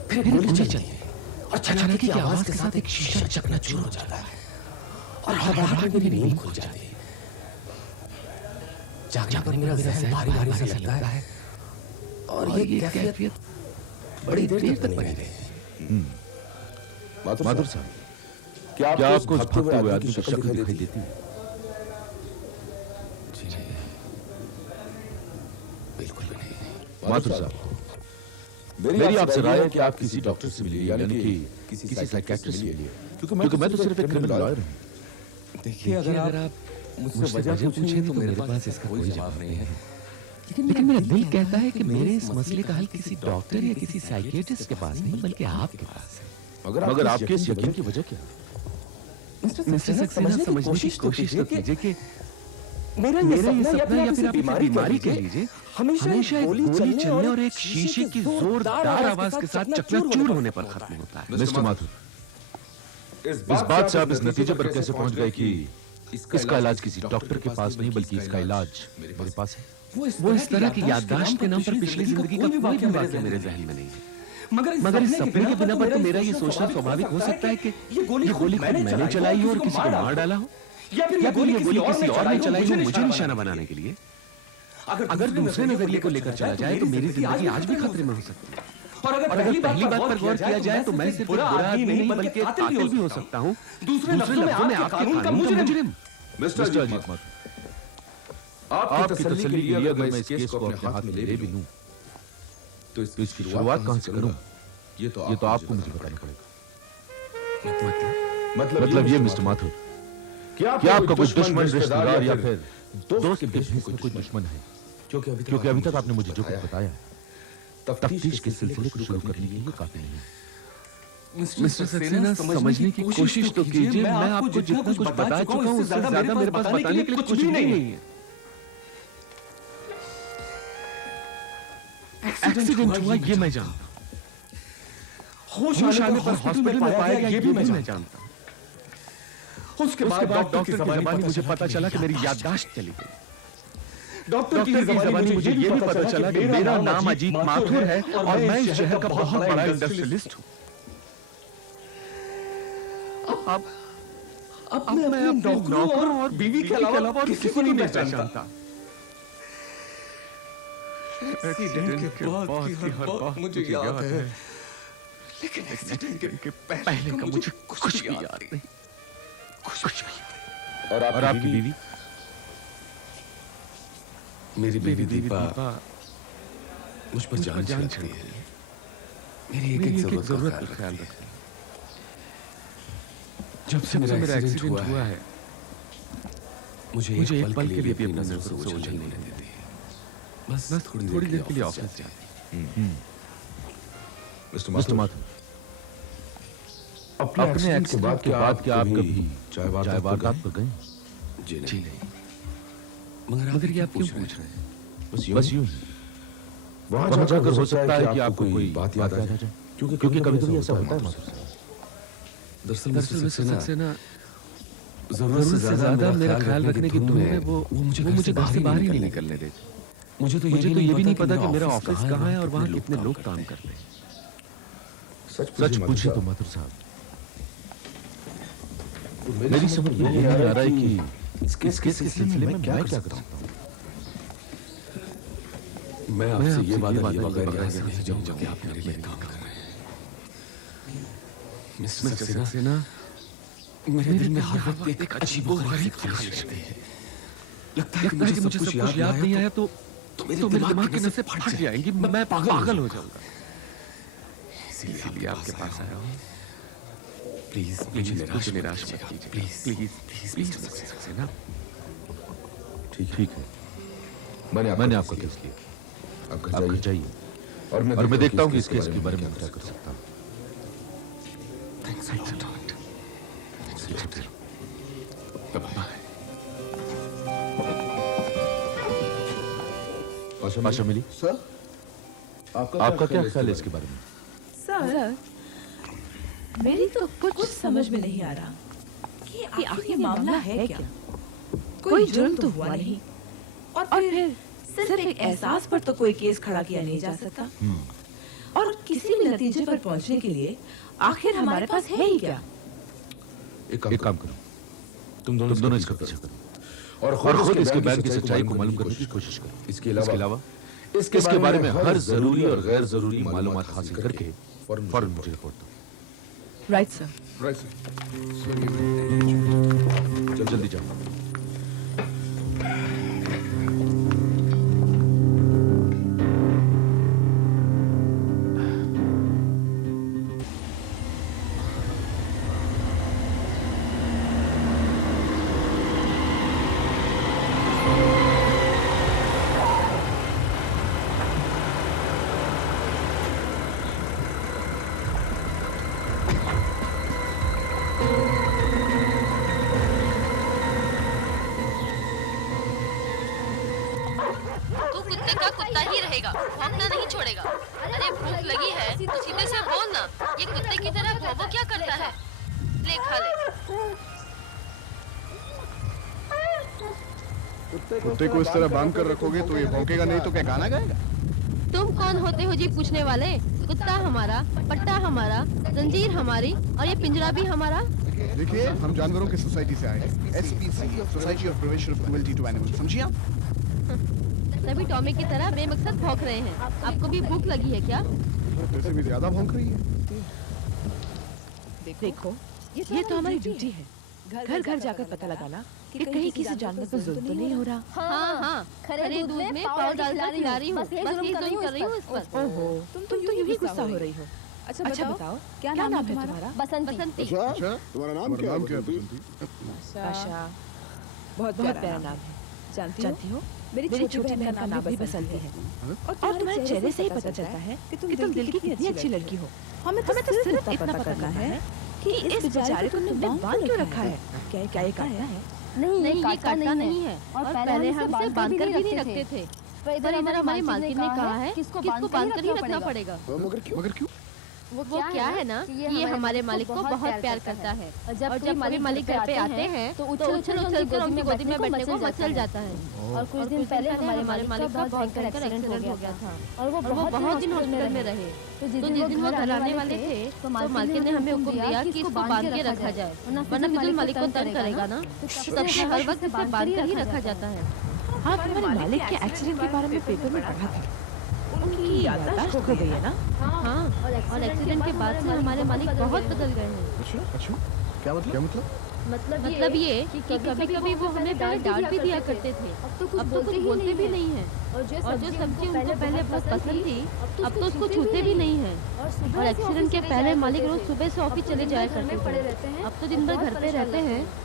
फिर एक गोली चलती है और छनाके की आवाज के साथ एक शीशा चकनाचूर हो जाता है और हड़बड़ाहट में मेरी नींद खुल जाती है। जागने पर मेरा जहन भारी भारी सा लगता है और ये कैफियत बड़ी देर तक बनी रहती है। माथुर साहब, क्या आपको उस भागते हुए आदमी की शक्ल दिखाई देती है? जी नहीं, बिल्कुल भी नहीं। माथुर साहब, मेरी आपसे राय यह है कि आप किसी डॉक्टर से मिलिए, यानी कि किसी साइकेट्रिस्ट से मिलिए, क्योंकि मैं तो सिर्फ एक क्रिमिनल लॉयर हूं। देखिए, अगर आप मुझसे वजह पूछेंगे तो मेरे पास इसका कोई जवाब नहीं है, लेकिन मेरा दिल कहता है कि मेरे इस मसले का हल किसी डॉक्टर या किसी साइकियाट्रिस्ट के पास नहीं बल्कि आपके पास है। मगर आपके इस यकीन की वजह क्या है? मिस्टर सक्सेना, समझने की कोशिश तो कीजिए कि मेरा ये सपना, या फिर आप इसे बीमारी कह लीजिए, हमेशा एक गोली चलने और एक शीशे के जोरदार आवाज के साथ चकनाचूर होने पर खत्म होता है। मिस्टर माथुर, इस बात से आप इस नतीजे पर कैसे पहुंच गए कि इसका इलाज किसी डॉक्टर के पास नहीं बल्कि इसका इलाज मेरे पास है? वो इस तरह की याददाश्त के नाम पर पिछली जिंदगी का कोई भी वाकया मेरे जहन में नहीं है, मगर इस सपने के बिना पर तो मेरा ये सोचना स्वाभाविक हो सकता है कि ये गोली खुद मैंने चलाई हो और किसी को मार डाला हो, या फिर ये गोली किसी और ने चलाई हो मुझे निशाना बनाने के लिए। अगर दूसरे नजरिए को लेकर चला जाए तो मेरी जिंदगी आज भी खतरे में हो सकती है, और अगर पहली बात पर गौर किया जाए तो मैं सिर्फ एक बुरा आदमी नहीं बल्कि कातिल भी हो सकता हूं। दूसरे लफ्जों में आपके कानून का मुजरिम। मिस्टर अजीत माथुर, आपकी तसल्ली के लिए अगर मैं इस केस को अपने हाथ में ले भी लूं तो इसकी शुरुआत कहां से करूंगा ये तो आपको मुझे बताना पड़ेगा। मतलब ये मिस्टर माथुर कि आपका कोई दुश्मन, रिश्तेदार या फिर दोस्त के भेष में कोई दुश्मन, क्योंकि अभी तक आपने मुझे जो कुछ बताया है तफ्तीश के सिलसिले को शुरू करने के लिए काफी नहीं है। मिस्टर सक्सेना, समझने की कोशिश तो कीजिए। मैं आपको जितना कुछ बता चुका हूं इससे ज्यादा मेरे पास बताने के लिए कुछ भी नहीं है। एक्सीडेंट हुआ ये मैं जानता हूं, होश आने पर हॉस्पिटल में पाया गया ये भी मैं जानता हूं। उसके बाद डॉक्टर की जबानी पता चला कि मेरी याददाश्त चली गई। डॉक्टर की ही जबानी मुझे यह भी पता चला कि मेरा नाम अजीत माथुर है और मैं इस शहर का बहुत बड़ा इंडस्ट्रियलिस्ट हूं। अब मैं अपने नौकरों और बीवी के अलावा किसी को नहीं पहचानता। एक्सीडेंट के बाद की हर बात मुझे याद है, लेकिन एक्सीडेंट के पहले का मुझे कुछ भी याद नहीं, कुछ भी याद नहीं। और आपकी बीवी? मेरी बीवी दीपा मुझ पर जान छिड़कती है, मेरी एक एक जरूरत का ख्याल रखती है। जब से मेरा एक्सीडेंट हुआ है मुझे एक पल के लिए भी अपनी नजरों से ओझल नहीं होने देती है। बस थोड़ी देर के लिए ऑफिस जाती है। मिस्टर माथुर, अपने एक्सीडेंट के बाद क्या आप कभी चाय वारदात पर गए? जी नहीं। मगर आप ये क्यों पूछ रहे हैं? बस यूं ही। वहां जाकर हो सकता है कि आपको कोई बात याद आ जाए, क्योंकि कभी कभी ऐसा होता है माथुर से। दरअसल मिस्टर सक्सेना, जरूरत से ज्यादा मेरा ख्याल रखने की धुन में वो मुझे घर से बाहर ही नहीं निकलने देती। मुझे तो ये भी नहीं पता कि मेरा ऑफिस कहाँ है और वहां कितने लोग काम करते हैं। सच पूछिए माथुर साहब, तो मेरी समझ में यह नहीं आ रहा है कि इस केस के सिलसिले में मैं क्या कर सकता हूं। मैं आपसे ये वादा लिए बगैर यहां से नहीं जाऊंगा कि आप मेरे लिए काम कर रहे हैं। मिस्टर सक्सेना, मेरे दिल में हर वक्त एक अजीबोगरीब सी खालिश रहती है। लगता है कि मुझे सब कुछ याद ना आया तो मेरे दिमाग की नसें फट जाएंगी, मैं पागल हो जाऊंगा। इसीलिए आपके पास आया हूं। प्लीज मुझे निराश मत कीजिएगा, प्लीज प्लीज मिस्टर सक्सेना। ठीक है, मैंने आपका केस लिया। आप घर जाइए और मैं देखता हूं कि इस केस के बारे में मैं क्या कर सकता हूं। Thanks a lot, thanks a lot, bye bye. Asha मिली सर, आपका क्या ख्याल है इसके बारे में? सर, मेरी तो कुछ समझ में नहीं आ रहा कि आखिर ये मामला है क्या। कोई जुर्म तो हुआ नहीं, और फिर सिर्फ एक एहसास पर तो कोई केस खड़ा किया नहीं जा सकता, और किसी भी नतीजे पर पहुंचने के लिए आखिर हमारे पास है ही क्या। एक काम करो, तुम दोनों इसका पीछा करो और खुद इसके बयान की सच्चाई को मालूम करने की कोशिश करो। इसके अलावा इसके बारे में हर जरूरी और गैर जरूरी मालूमात हासिल करके फौरन मुझे रिपोर्ट दो। Right sir. Right sir. ये मैं यहीं छोड़ जाता हूँ, जल्दी जाओ। ही रहेगा, इतना नहीं छोड़ेगा। अरे भूख लगी है तो सीधे बोलना। की तरह भोबो क्या करता है? ले खा। कुत्ते को उस तरह बांध कर रखोगे तो भौंकेगा नहीं तो क्या गाना गाएगा? तुम कौन होते हो जी पूछने वाले? कुत्ता हमारा, पट्टा हमारा, गड्डी हमारी और कुत्ता भी हमारा। देखिए, हम जानवरों की सोसाइटी से आए, SPCA, society of prevention of cruelty to animals. समझिए? तभी टॉमी की तरह बेमकसद भौंक रहे हैं। आपको भी भूख लगी है क्या? कुत्ते को भी खाना। देखो, ये तो हमारी ड्यूटी है, घर घर जाकर पता लगाना कि कहीं किसी जानवर पर जुल्म तो नहीं हो रहा। हाँ हाँ, खरे दूध में पाव डाल के खिला रही हूँ, बस यही जुल्म कर रही हूँ इस पर। ओहो, तुम तो यूं ही गुस्सा हो रही हो। अच्छा बताओ, क्या नाम है तुम्हारा? बसंती। अच्छा, तुम्हारा नाम क्या है बसंती? अच्छा, बहुत प्यारा नाम है। जानती हो, मेरी छोटी बहन का नाम भी बसंती है। और तुम्हारे चेहरे से ही पता चलता है कि तुम दिल की कितनी अच्छी लड़की हो। हमें तो सिर्फ इतना पता करना है कि इस बेचारे को तुमने बांध क्यों रखा है? क्या ये काटता है? नहीं, ये काटता नहीं है, और पहले हम इसे बांध कर भी नहीं रखते थे, पर इधर हमारी मालकिन ने कहा है कि इसको बांध कर ही रखना पड़ेगा। मगर क्यों? वो क्या है ना कि ये हमारे मालिक को बहुत प्यार करता है, और जब कभी मालिक घर पे आते हैं तो उछल उछल कर उनकी गोदी में बैठने को मचल जाता है। और कुछ दिन पहले हमारे मालिक का बहुत भयंकर एक्सीडेंट हो गया था और वो बहुत दिन हॉस्पिटल में रहे। तो जिस दिन वो घर आने वाले थे तो मालकिन ने हमें हुक्म दिया कि इसको बांध के रखा जाए, वरना फिजुल मालिक को तंग करेगा ना, तो तब से हर वक्त इसे बांध कर ही रखा जाता है। हाँ, तुम्हारे मालिक के एक्सीडेंट के बारे में पेपर में पढ़ा था, उनकी याददाश्त खो गई है ना? हाँ, और एक्सीडेंट के बाद हमारे मालिक बहुत बदल गए हैं। अच्छा, क्या मतलब? मतलब ये कि कभी कभी वो हमें पहले डांट भी दिया करते थे, अब तो कुछ बोलते ही नहीं हैं। और जो सब्जी उनको पहले बहुत पसंद थी, अब तो उसको छूते भी नहीं। और सुबह से ऑफिस चले जाया करते थे, अब तो दिन भर घर में पड़े रहते हैं और बहुत परेशान लगते हैं।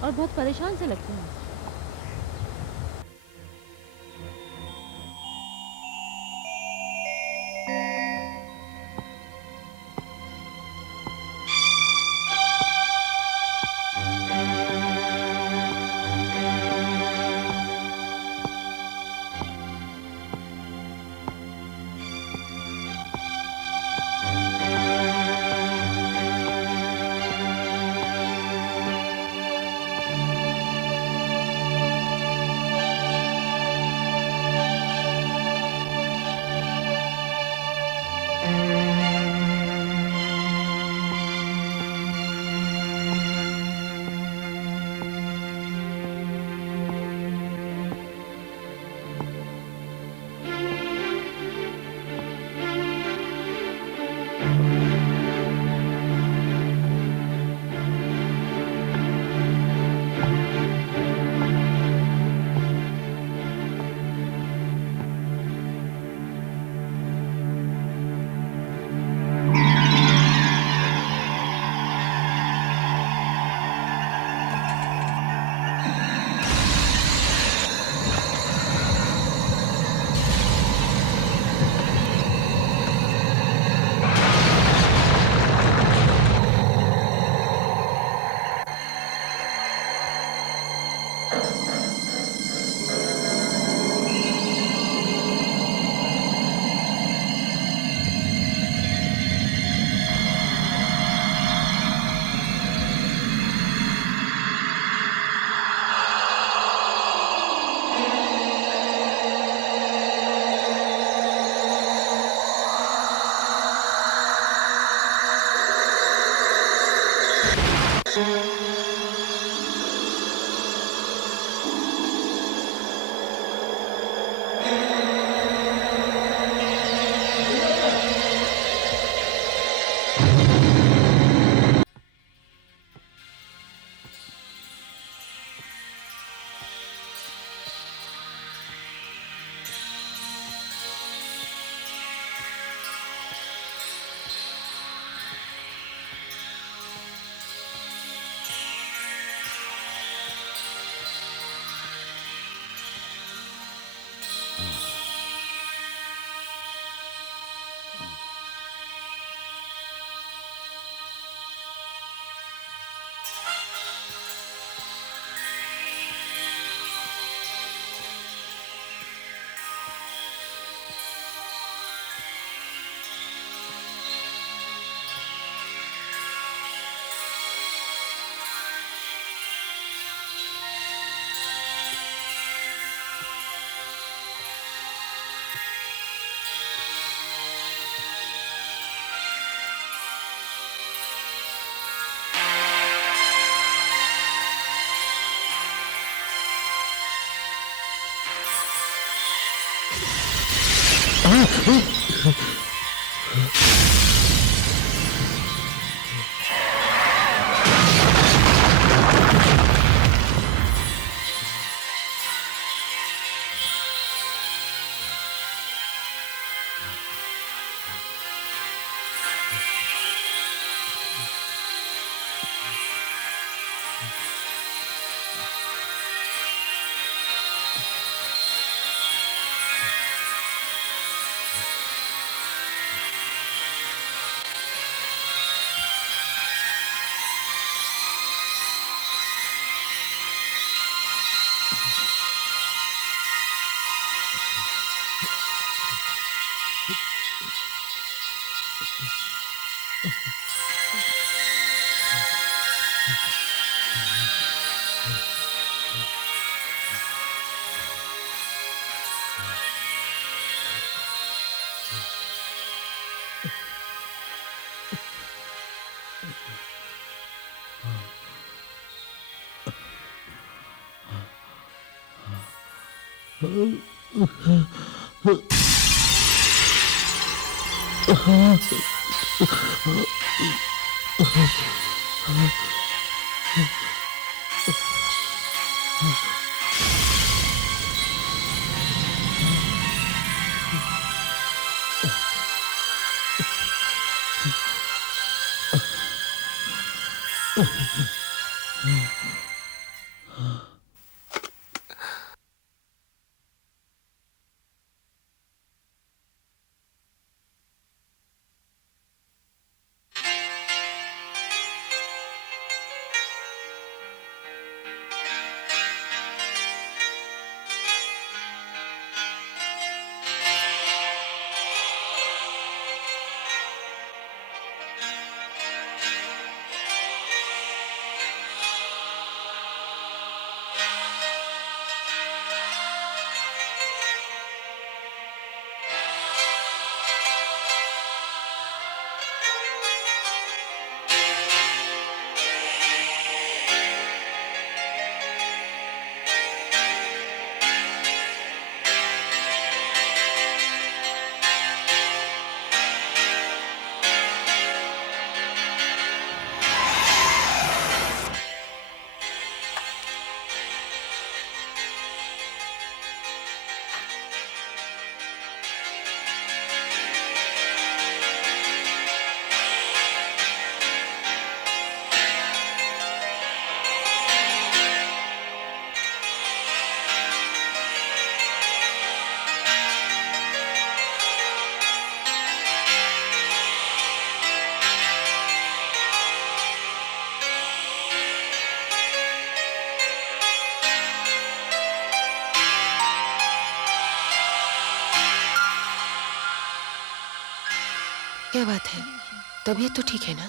என்ன விஷயம்? உடம்புக்கு ஒண்ணு இல்லையே?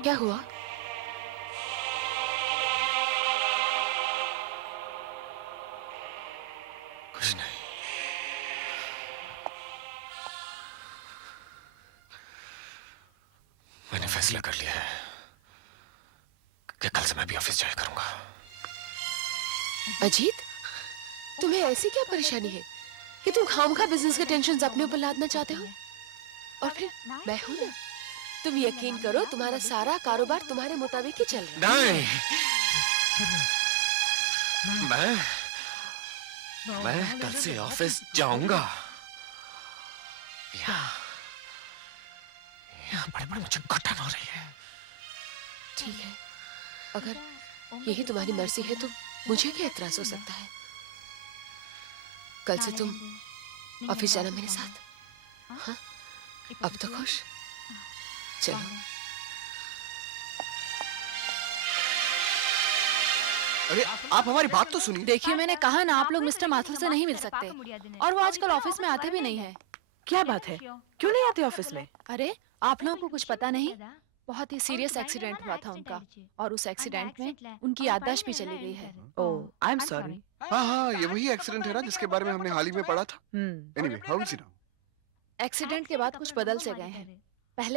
என்னாச்சு? ஒண்ணு இல்ல. நான் முடிவுக்கு வந்துட்டேன். நாளையில இருந்து ஆபீஸ்க்கு போறதுன்னு. அஜித், உங்களுக்கு அப்படி என்ன கவலை இருக்கு? தேவையில்லாம பிசினஸோட டென்ஷனை நீங்க உங்க மேல இழுத்து போட்டுக்கிறீங்க. தவிர நான் இருக்கேன்ல. நீங்க நம்பல, உங்க பிசினஸ் பூரா உங்க விருப்பப்படி தான் நடந்துட்டு இருக்கு. இல்ல இல்ல, நான் நாளையில இருந்து ஆபீஸ்க்கு வருவேன். யா, இங்க தனியா இருக்கிறது கஷ்டமா இருக்கு. சரி, இதான் உங்க விருப்பமா இருக்கும்னா எனக்கு எந்த ஆட்சேபமும் இல்லை. நாளையிலேருந்து நீங்க என்னோட ஆஃபீஸ் வாங்க. இப்ப திருப்தி தானே? வாங்க. நான் சொல்றத கொஞ்சம் கேளுங்க. பாருங்க, நான் அப்பவே சொல்லிட்டேன் நீங்க மாத்தூர் சாரை பார்க்க முடியாதுன்னு. அவர் இப்பெல்லாம் ஆபீஸ்க்கு வரதே இல்ல. என்ன விஷயம்? அவரே ஆபீஸ் வரதில்ல? உங்களுக்கு விஷயமே தெரியாதா? அவருக்கு பயங்கரமான ஆக்சிடென்ட் ஆயிடுச்சு. அந்த ஆக்சிடென்ட்ல அவர் பழைய நினைவெல்லாம் எழுந்துட்டாரு. ஓ, ஐம் சாரி. இந்த ஆக்சிடென்ட் பத்தி அன்னைக்கே நம்ம பேப்பர்ல படிச்சோமே. அவர் எப்படி இருக்காரு? ஆக்சிடென்ட்க்கு அப்புறம் ரொம்ப மாறிட்டாரு.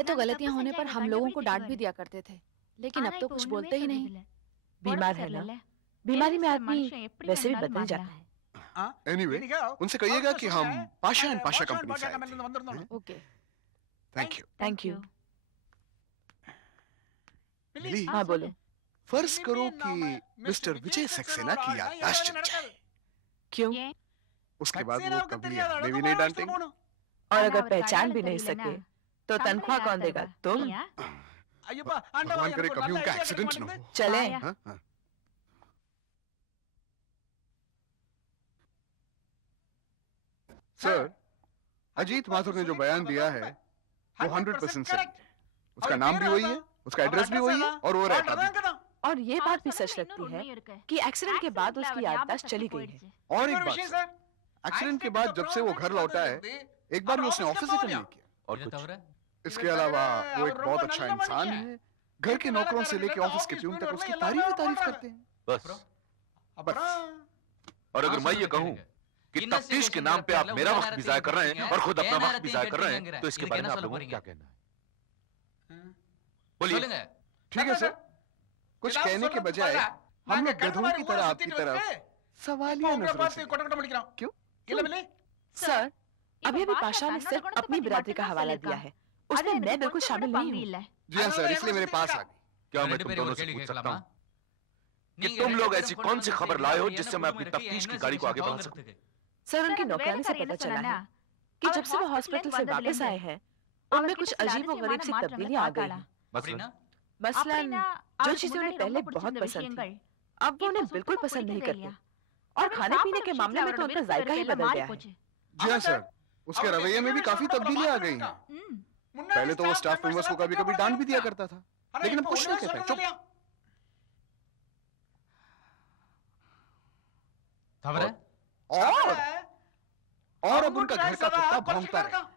நாங்க தப்பு செஞ்சா எங்களை கண்டபடி திட்டுவாரு. ஆனா இப்போ ஒண்ணுமே சொல்றது இல்ல. உடம்பு சரியில்லைல்ல, இல்னஸ்ல மனுஷன் எப்படி வேணும்னாலும் மாறலாம். என்னைக்கோ அவர்கிட்ட சொல்லுங்க நாங்க பாஷான் பாஜக மேல இருந்து வந்திருந்தோம். தேங்க்ஸ். தேங்க்யூ. பில்லி சொல்லு. இனிமே நாம மிஸ்டர் விஜய் சக்சேனாவோட ஆள்னா எந்த வேலையும் நடக்காது. ஏன்? சக்சேனாவுக்கு தெரியாத அளவுக்கு மாறுவேஷத்துல போகணும். ஆனா அவருக்கு அடையாளம் தெரியலன்னா சம்பளம் யார் தருவா? நீயா? ஐயப்பா ஆண்டவா, எனக்கு ஒரு நல்ல ஐடியா கிடைக்க மாட்டேங்குது. வாயா. சார், அஜித் மாத்தூர் சொல்லிட்டு போனதெல்லாம் உண்மை. 100% கரெக்ட். அவர் பேரு அதுதான், அவர் அட்ரஸ் அதான், வாழ்றதா அங்கதான். அவர் சொன்னதுல இன்னொரு உண்மையும் இருக்கு. ஆக்சிடென்ட்ல அவர் ஞாபக சக்தி போயிடுச்சு. இன்னொரு விஷயம் சார், ஆக்சிடென்ட்டுக்கு அப்புறம் அவர் வீட்டுக்கு வந்ததுல இருந்து அவர் ஆபீஸ்க்கே போகலையாம். இதை தவிர அவர் ரொம்ப நல்ல மனுஷன். வீட்டு வேலைக்காரங்கள்ல இருந்து ஆபீஸ் பியூன் வரல எல்லாருமே அவரை போடுறாங்க. அப்புறம் நான் சொல்றதை கேளுங்க. இன்வெஸ்டிகேஷன்ங்கிற பேர்ல உங்க நேரத்தையும் கெடுத்தீங்க, என் நேரத்தையும் கெடுத்தீங்கங்கிற. இதுக்கு என்ன சொல்ல போறீங்க? சொல்லுங்க. சரிதான் சார், ஏதாவது சொல்றதுக்கு பதிலா நாங்க கழுத மாதிரி ஊரை சுத்திட்டு வந்துட்டு இப்போ உங்களை பார்த்து கொட்ட முடிக்கிறோம். இல்ல மில்லி? சார், இப்ப பாஷா தன்னோட குணத்தை பத்தி மட்டும்தான் சொல்லியிருக்கான். அதுல எனக்கு கொஞ்சம் கூட பங்கு இல்ல. அதனால என் கூட சுத்திட்டு இருக்கா. உங்க 2 பேரையும் ஒரு கேள்வி கேட்கலாமா? நீங்க 2 பேரும் கொண்டு வந்த செய்தியில அப்படி என்ன புதுமை இருக்கு என் இன்வெஸ்டிகேஷனை துவங்குறதுக்கு? சார், அந்த வேலைக்காரி என்ன சொன்னான்னா, அவர் ஹாஸ்பிட்டல்ல இருந்து வந்ததுல இருந்து அவர்கிட்ட சில அதிசயமான மாற்றங்களை பார்த்தாளா. அப்படின்னா அவருக்கு முன்னாடி ரொம்ப பிடிச்சிருந்த விஷயங்கள் இப்ப சுத்தமா பிடிக்கிறதே இல்லையா. தவிர சாப்பாடு விஷயத்துல அவரோட விருப்பு வெறுப்பு எல்லாம் மாறி போச்சு. ஆமா சார், அவருடைய பிஹேவியர்ஸ்ல கூட பல மாற்றங்கள் இருக்கான். முன்னாடி ஸ்டாஃப் மெம்பர்ஸ் எல்லாம் திட்ட பழக்கம் இருந்துச்சான். ஆனா இப்ப ஒண்ணுமே சொல்றது இல்லையா. தவிர அவங்க வீட்டு நாய் சதா கொலைச்சுக்கிட்டே இருக்கான்.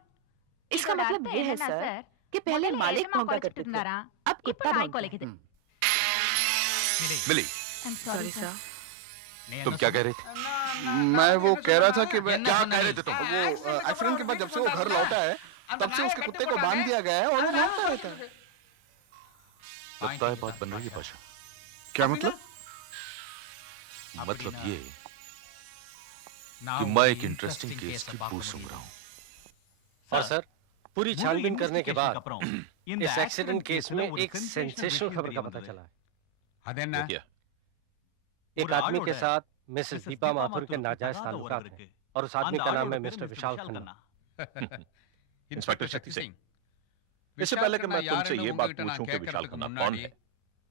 இதோட அர்த்தம் என்னன்னா சார், முதல்ல எஜமா கொலைச்சுக்கிட்டு இருந்தாரா, இப்ப நாய் கொலைக்குது. மிலி, ஐம் சாரி சார். நீ என்ன சொன்ன? நான் வந்து என்ன சொன்னேன்னா, என்ன சொன்ன நீ? ஆக்சிடென்ட்டுக்கு அப்புறம் அவர் வீட்டுக்கு வந்தாருல்ல, அந்த நாயை கட்டி போட்டாங்க, அதனால குறைச்சிட்டு இருக்கு. பாயிண்ட் இங்க தான் இருக்கு பாஷா. அப்படின்னா நான் ஒரு இன்ட்ரெஸ்டிங் கேஸை பார்க்க முடியுது சார். முழு இன்வெஸ்டிகேஷனுக்கு அப்புறம் இந்த ஆக்சிடென்ட் கேஸ்ல ஒரு சென்சேஷனல் விஷயம் தெரிய வந்தது. அது என்ன? ஒரு ஆளோட மிஸ்ஸஸ் தீபா மாத்தூருக்கு தகாத உறவு இருக்கு. அந்த ஆளோட பேரு மிஸ்டர் விஷால் கண்ணா. இன்ஸ்பெக்டர் சக்தி சிங், விஷால் கண்ணா யாருன்னு உங்ககிட்ட நான் கேட்கறதுக்கு முன்னாடி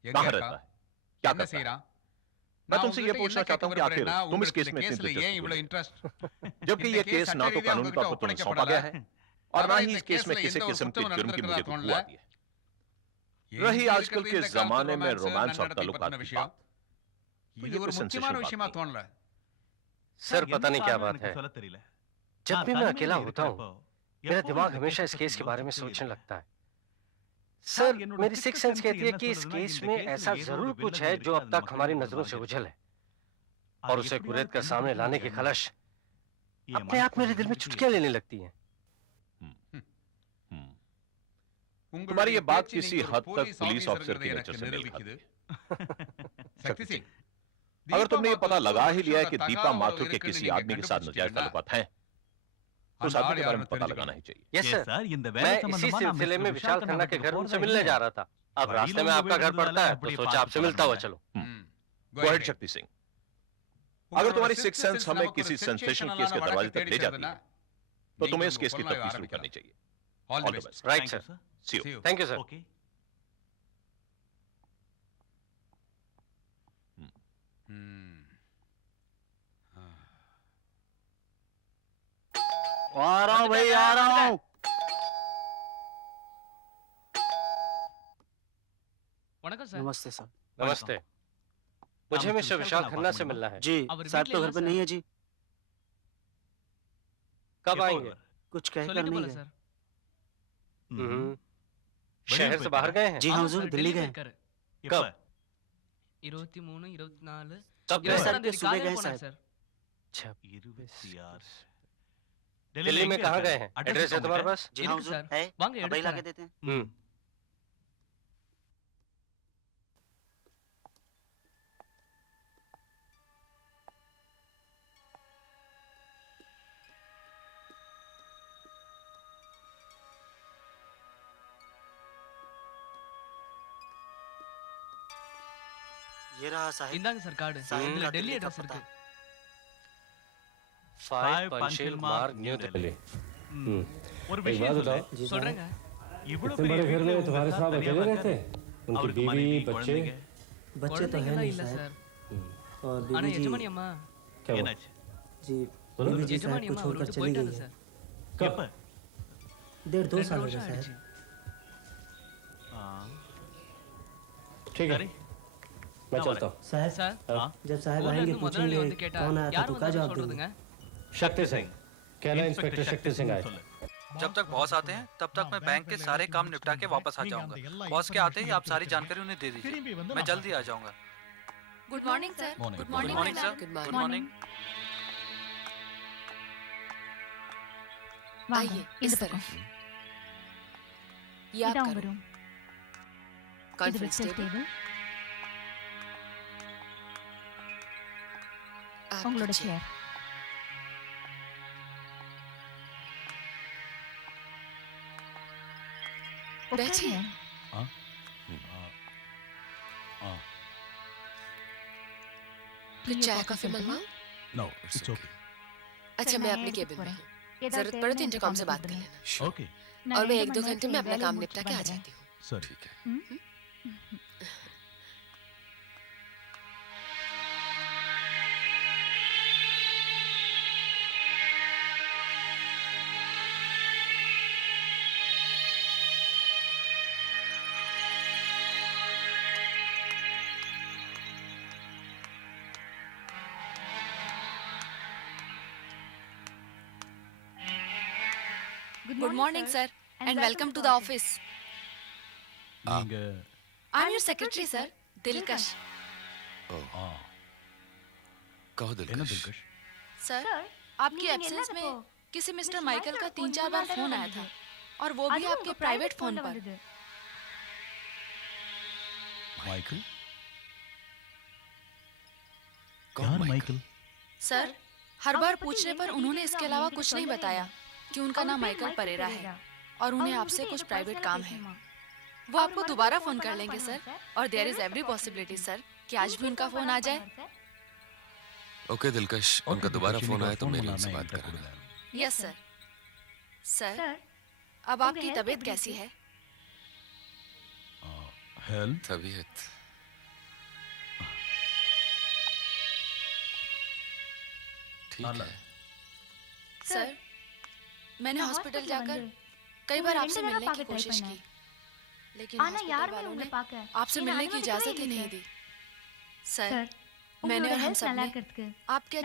எங்க இருக்கான், என்ன செய்யறான், நான் உங்ககிட்ட என்ன கேட்க விரும்புறேன்னா, உங்களுக்கு இந்த கேஸ்ல ஏன் இவ்வளவு இன்ட்ரெஸ்ட்? இந்த கேஸ் சட்ட ரீதியா உங்ககிட்ட ஒப்படைக்கப்படல. தவிர இந்த கேஸ்ல எந்த ஒரு குற்றமும் நடந்திருக்கிறதா தோணல. எஞ்சி இருக்கிறது இந்த காலத்து ரொமான்ஸ் நன்னடத்தையும் பற்றின விஷயம். இது ஒரு முக்கியமான விஷயமா தோணல சார். என்ன காரணம் எனக்கு சொல்ல தெரியல. நான் தனிமையில இருக்கிறப்போ எப்பவும் இந்த கேஸை பத்தி யோசிச்சுக்கிட்டே இருப்பேன் சார். என்னோட சிக்ஸ்த் சென்ஸ் என்ன சொல்லுதுன்னா, இந்த கேஸ்ல ஏதோ ஒரு வில்லங்க இருக்கு, அது நம்ம கண்ணில இருந்து மறைஞ்சிருக்கு. அதை எப்படியாவது கண்டுபிடிக்கணுங்கிற எண்ணம் என் மனசுக்குள்ள இருந்துகிட்டே இருக்கு. உங்களுடைய பேச்சு நீங்க ஒரு போலீஸ் ஆபீசர்ங்கிறத எனக்கு நிரூபிக்குது. சக்தி சிங், தீபா மாத்தூருக்கு ஒரு மனுஷனோட தகாத உறவு இருக்குன்னு நீங்க கண்டுபிடிச்சிட்டீங்கன்னா அந்த ஆள் யாருன்னு தெரிஞ்சுக்கணும். Yes sir. இந்த வேலை சம்பந்தமா நான் மிஸ்டர் விஷால் கண்ணா வீட்டுக்கு போறதா இருந்தேன். வழியில உங்க வீடு இருந்ததால அப்படியே பார்த்துட்டு போலான்னு வந்தேன். Go ahead. உங்களோட சிக்ஸ்த் சென்ஸ் நமக்கு ஒரு சென்சேஷனலான வழக்கை தேடி தருதுன்னா நீங்க உங்க புலனாய்வு ஆரம்பிக்கலாம். All the best. Thank you sir. See you. Okay. வந்துட்டேன். வணக்கம் சார். வணக்கம். நான் மிஸ்டர் விஷால் கண்ணா பார்க்க முடியுமா? அவர் வீட்டில் இல்லை சார். எப்போ வருவார்? சொல்லிட்டு போல சார். வெளியூர் போயிருக்காரா? ஆமா சார், டெல்லி போயிருக்காரு. எப்ப? 23, 24, 26ஆம் தேதி காலையில போனார் சார். 26. டெல்லியில எங்க இருக்காரு? அட்ரஸ் இருக்கா உங்ககிட்ட? இருக்கு சார், வாங்க எடுத்து தரேன். இந்தாங்க சார் கார்டு. இதுல டெல்லி அட்ரஸ் இருக்கு. 5 பஞ்சில் மார்க், நியூ டெல்லி. ஒரு விஷயம் சொல்லு. சொல்றேங்க. இவ்வளவு பெரிய வீட்ல உங்க சார் தனியாவா இருக்காரு? அவருக்கு மனைவி, குழந்தைங்க? குழந்தைங்கலாம் இல்ல சார். ஆனா எஜமானி அம்மா. என்னாச்சு சொல்லு. எஜமானி அம்மா அவரை விட்டு போயிட்டாங்க சார். எப்ப? 2.5 வருஷம் ஆயிடுச்சு. சரி, நான் வரேன் சார். ஊர்ல இருந்து முதலாளி வந்து கேட்டா யார் வந்தாருன்னு சொல்றதுங்க? சக்தி சிங், இன்ஸ்பெக்டர் சக்தி சிங்னு சொல்லு. பாஸ் வர்றதுக்குள்ள நான் பேங்க் வேலை எல்லாத்தையும் முடிச்சுட்டு வந்துடுறேன். நீங்க அந்த எல்லா இன்ஃபர்மேஷனும் எடுத்து வச்சிருங்க. திரும்பி வந்து நான் பாத்துக்கிறேன். Good morning sir. Morning. Good morning madam. Morning. வாங்க இந்த பக்கம். இதான் உங்க ரூம். இது விசிட்டர்ஸ் டேபிள். உங்களோட சேர். உட்காருங்க. டீயோ காஃபி சொல்லட்டுமா? No, it's okay. சரி, நான் என் இடத்துக்கு போறேன். ஏதாவது தேவைன்னா இன்டர்காம்ல கூப்பிடுங்க. ஓகே. நான் 2 மணி நேரத்துல என் வேலையை முடிச்சிட்டு வந்துடுறேன். சரி. ம். Good morning, sir, and welcome to the office. நீங்க? I'm your secretary, sir, Dilkash. என்ன தில்கஷ்? சார், நீங்க இங்க இல்லாதப்போ மிஸ்டர் மைக்கேலோட ஃபோன் 3-4 தடவை வந்தது. அதுவும் உங்க பிரைவேட் ஃபோன்ல வந்தது. மைக்கேல்? யார் மைக்கேல்? சார், அவரை பத்தி எந்த டீடைல்ஸும் அவர் என்கிட்ட சொல்லவே இல்லை. அவர் பேர் மைக்கேல் பெரேரா. அவர் உங்ககிட்ட ஏதோ பர்சனலாக பேசணுமா? அவர் மறுபடியும் ஃபோன் பண்ணாலும் பண்ணுவார் sir. There is a possibility. இன்னைக்கே ஃபோன் பண்ணாலும் பண்ணுவார் சார். ஓகே தில்கஷ், இன்னைக்கு அவர் ஃபோன் பண்ணார்னா என்கிட்ட கொடுங்க. Yes sir. சார், உங்கள் ஹெல்த் எப்படி இருக்கு? ஹெல்த்? நல்லா இருக்கு. சார், நான் ஹாஸ்பிட்டலில் வந்து உங்களை 2 தடவை பார்க்க ட்ரை பண்ணேன். ஆனால் யாருமே உங்களை பார்க்க என்னை அனுமதிக்கவே இல்லை சார். சார், உங்களோட ஹெல்த் நல்லா இருக்கிறதுக்கு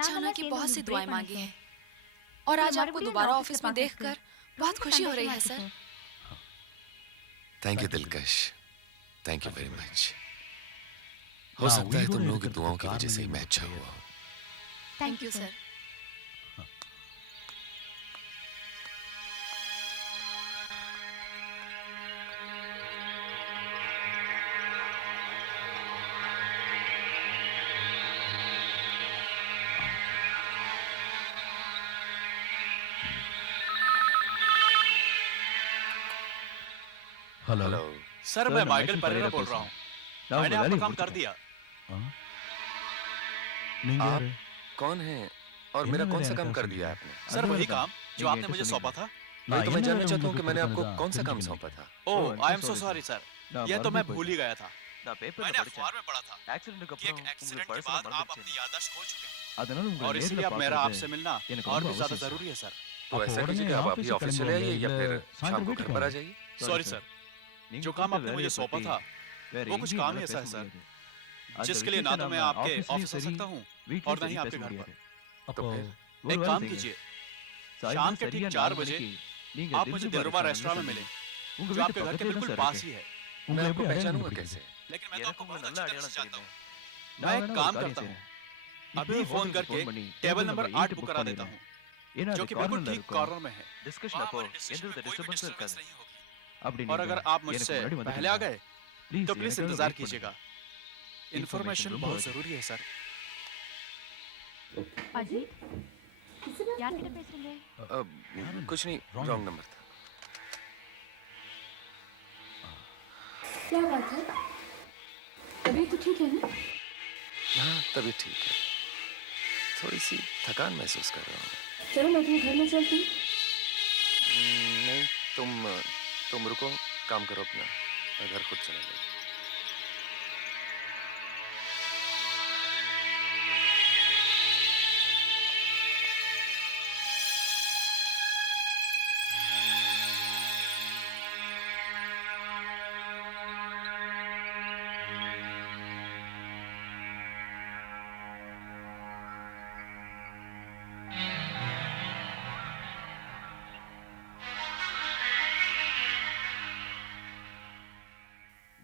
நாங்கள்லாம் சேர்ந்து உங்களுக்கு ப்ரே பண்ணோம் சார். உங்களை மறுபடியும் இந்த ஆஃபீஸில் பார்க்கறதுக்கு ரொம்ப சந்தோஷமாக இருக்குது sir. Thank you Dilkash, thank you very much. நான் உயிரோடு இருக்கிறதுக்கு காரணமே உங்கள் ப்ரேயர் தான். Thank you sir. ஹலோ சார், நான் மைக்கேல் பரேரா பேசுகிறேன். நான் உங்கள் வேலையை முடிச்சிட்டேன். நீங்கள் யார்? என்ன வேலை எனக்காக செஞ்சீங்க? அந்த வேலை தான் நீங்கள் என்கிட்ட சொன்னீங்களே. நான் என்ன வேலை உங்களுக்கு கொடுத்தேன்னு தான் தெரிஞ்சுக்க நினைக்கிறேன். ஓ, ஐம் ஸோ சாரி சார், நான் மறந்தே போயிட்டேன். நான் பேப்பரில் படித்தேன், ஆக்சிடெண்ட்டுக்கு அப்புறம் உங்களுக்கு பழசெல்லாம் மறந்துடுச்சேன்னு. அதனால் உங்களை நேரில் பார்க்குறது எனக்கு ரொம்ப அவசியம் சார். அப்போ உடனே ஆஃபீஸுக்கு கிளம்புவாங்க, இல்லை சாயந்தரம் வீட்டுக்கு வாங்க. சாரி சார், நீங்கள் கொடுத்த வேலையை பற்றி வேறு எங்கேயும் என்னால் பேச முடியாது. அந்த விஷயத்தை நாம் ஆஃபீஸ்லேயும் சரி வீட்லேயும் சரி பேச முடியாது. அப்போது ஒரு வேலை செய்யுங்க, சாயந்தரம் சரியாக 4 மணிக்கு நீங்கள் தில்ருபா ரெஸ்டாரண்ட்டில் சந்திங்க. உங்கள் வீட்டு பக்கத்துலேயே தான் சார் இருக்கு. உங்களை எப்படி அடையாளம் கண்டுபிடிக்கிறது? எனக்கு உங்களை நல்ல அடையாளம் தெரியுமே. நான் வேணா ஒரு காரியம் செய்கிறேன், இப்போவே ஹோட்டலுக்கு ஃபோன் பண்ணி டேபிள் நம்பர் 8 புக் பண்ணிடுறேன். ஏன்னா அது கார்னரில் இருக்கும். டிஸ்கஷன் அப்போ எந்தவித டிஸ்டர்பன்ஸும் இருக்காது. அப்படி நீங்கள் எனக்கு முன்னாடி வந்துட்டீங்கன்னா ப்ளீஸ் எனக்காக வெயிட் பண்ணுங்க. இன்ஃபர்மேஷன் ரொம்ப அர்ஜென்ட். அஜித், யார்கிட்ட பேசுறீங்க? யாரும் இல்லை, ராங் நம்பர். என்னாச்சு? உடம்புக்கு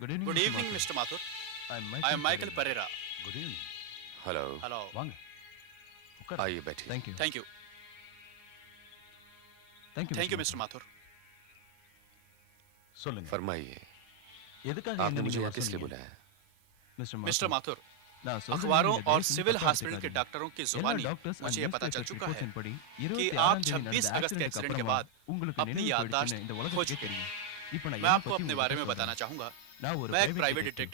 good evening Mr Mathur. I am Michael Pereira. Good evening. வாங்க உட்காருங்க. தேங்க்யூ. Thank you Mr Mathur. சொல்லுங்க, எதுக்காக என்ன நீங்க வர சொன்னீங்க? மிஸ்டர் மாத்தூர், நான் சொல்றேன்னு நீங்க தயவு செஞ்சு தப்பா எடுத்துக்காதீங்க. எல்லா டாக்டர்ஸ் அண்ட் நியூஸ் பேப்பர்ஸ் ரிப்போர்ட்ஸின் படி 26ஆம் தேதி நடந்த ஆக்சிடென்ட்டுக்கு அப்புறமா உங்களுக்கு நினைவு போயிடுச்சுன்னு இந்த உலகத்துக்கே தெரியும். இப்போ நான் என்ன பத்தி உங்ககிட்ட சொல்றேன். நான் ஒரு பிரைவேட் டிடெக்டிவ்.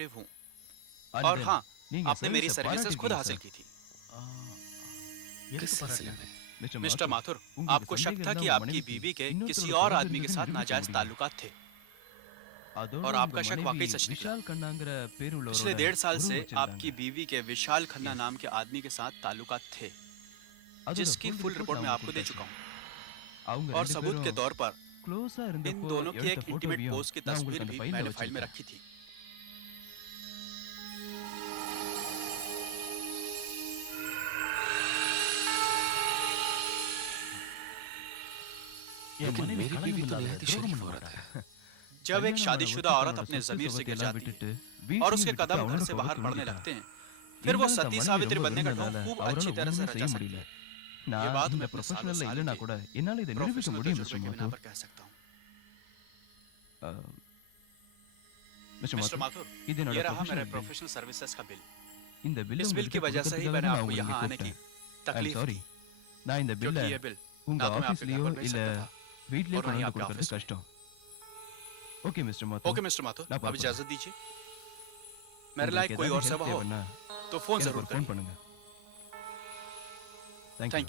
அண்ட் தென் நீங்க சர்வீஸை பாராட்டிருக்கீங்க சார். எதுக்கு பாராட்டினேன்? மிஸ்டர் மாத்தூர், உங்களுக்கு சந்தேகம் இருந்தா உங்க மனைவிக்கு இன்னொருத்தரோட தொடர்பு இருந்ததுன்னு நிரூபிக்க முடியும். அதோட உங்க மனைவி விஷால் கண்ணாங்கிற பேர் உள்ளவரோட உறவு வச்சிருந்தாங்க. எஸ், அதோட ஃபுல் ரிப்போர்ட் நான் உங்களுக்கு கொடுத்தாச்சு. அவங்க 2 பேரும் க்ளோஸா இருந்தப்போ எடுத்த போட்டோவையும் நான் உங்களுக்கு அந்த ஃபைல்ல வச்சிருக்கேன். என் மனைவி களங்கம் இல்லாதவ, துரோகம் பண்ண மாட்டா. கல்யாணமான ஒருத்தி தன்னோட சொத்து சுகத்தை எல்லாம் விட்டுட்டு வீட்டையும் விட்டுட்டு அவனோட போக துணிஞ்சிட்டா. இருந்தாலும் தன் மனைவி ரொம்ப விரும்பினதால அவரால் ஒண்ணுமே செய்ய முடியல. நான் இந்த ப்ரொஃபஷனல்ல இல்லைன்னா கூட என்னால் இதை நிரூபிக்க முடியும் மிஸ்டர் மாத்தூர். மிஸ்டர் மாத்தூர், இது என்னோட ப்ரொஃபஷனல் பில். இந்த பில்லை உங்ககிட்ட கொடுக்கறதுக்காக தான் நான் உங்களை இங்கே கூப்பிட்டேன். ஐ எம் சாரி, நான் இந்த பில்லை உங்க ஆஃபீஸ்லேயோ இல்லை வீட்லேயோ கொண்டு வந்து கொடுக்கறது கஷ்டம். ஓகே மிஸ்டர் மாத்து, நான் புறப்படுறேன். உங்களுக்கு ஏதாவது ஹெல்ப் தேவைன்னா எனக்கு ஒரு ஃபோன் பண்ணுங்க. தேங்க்யூ.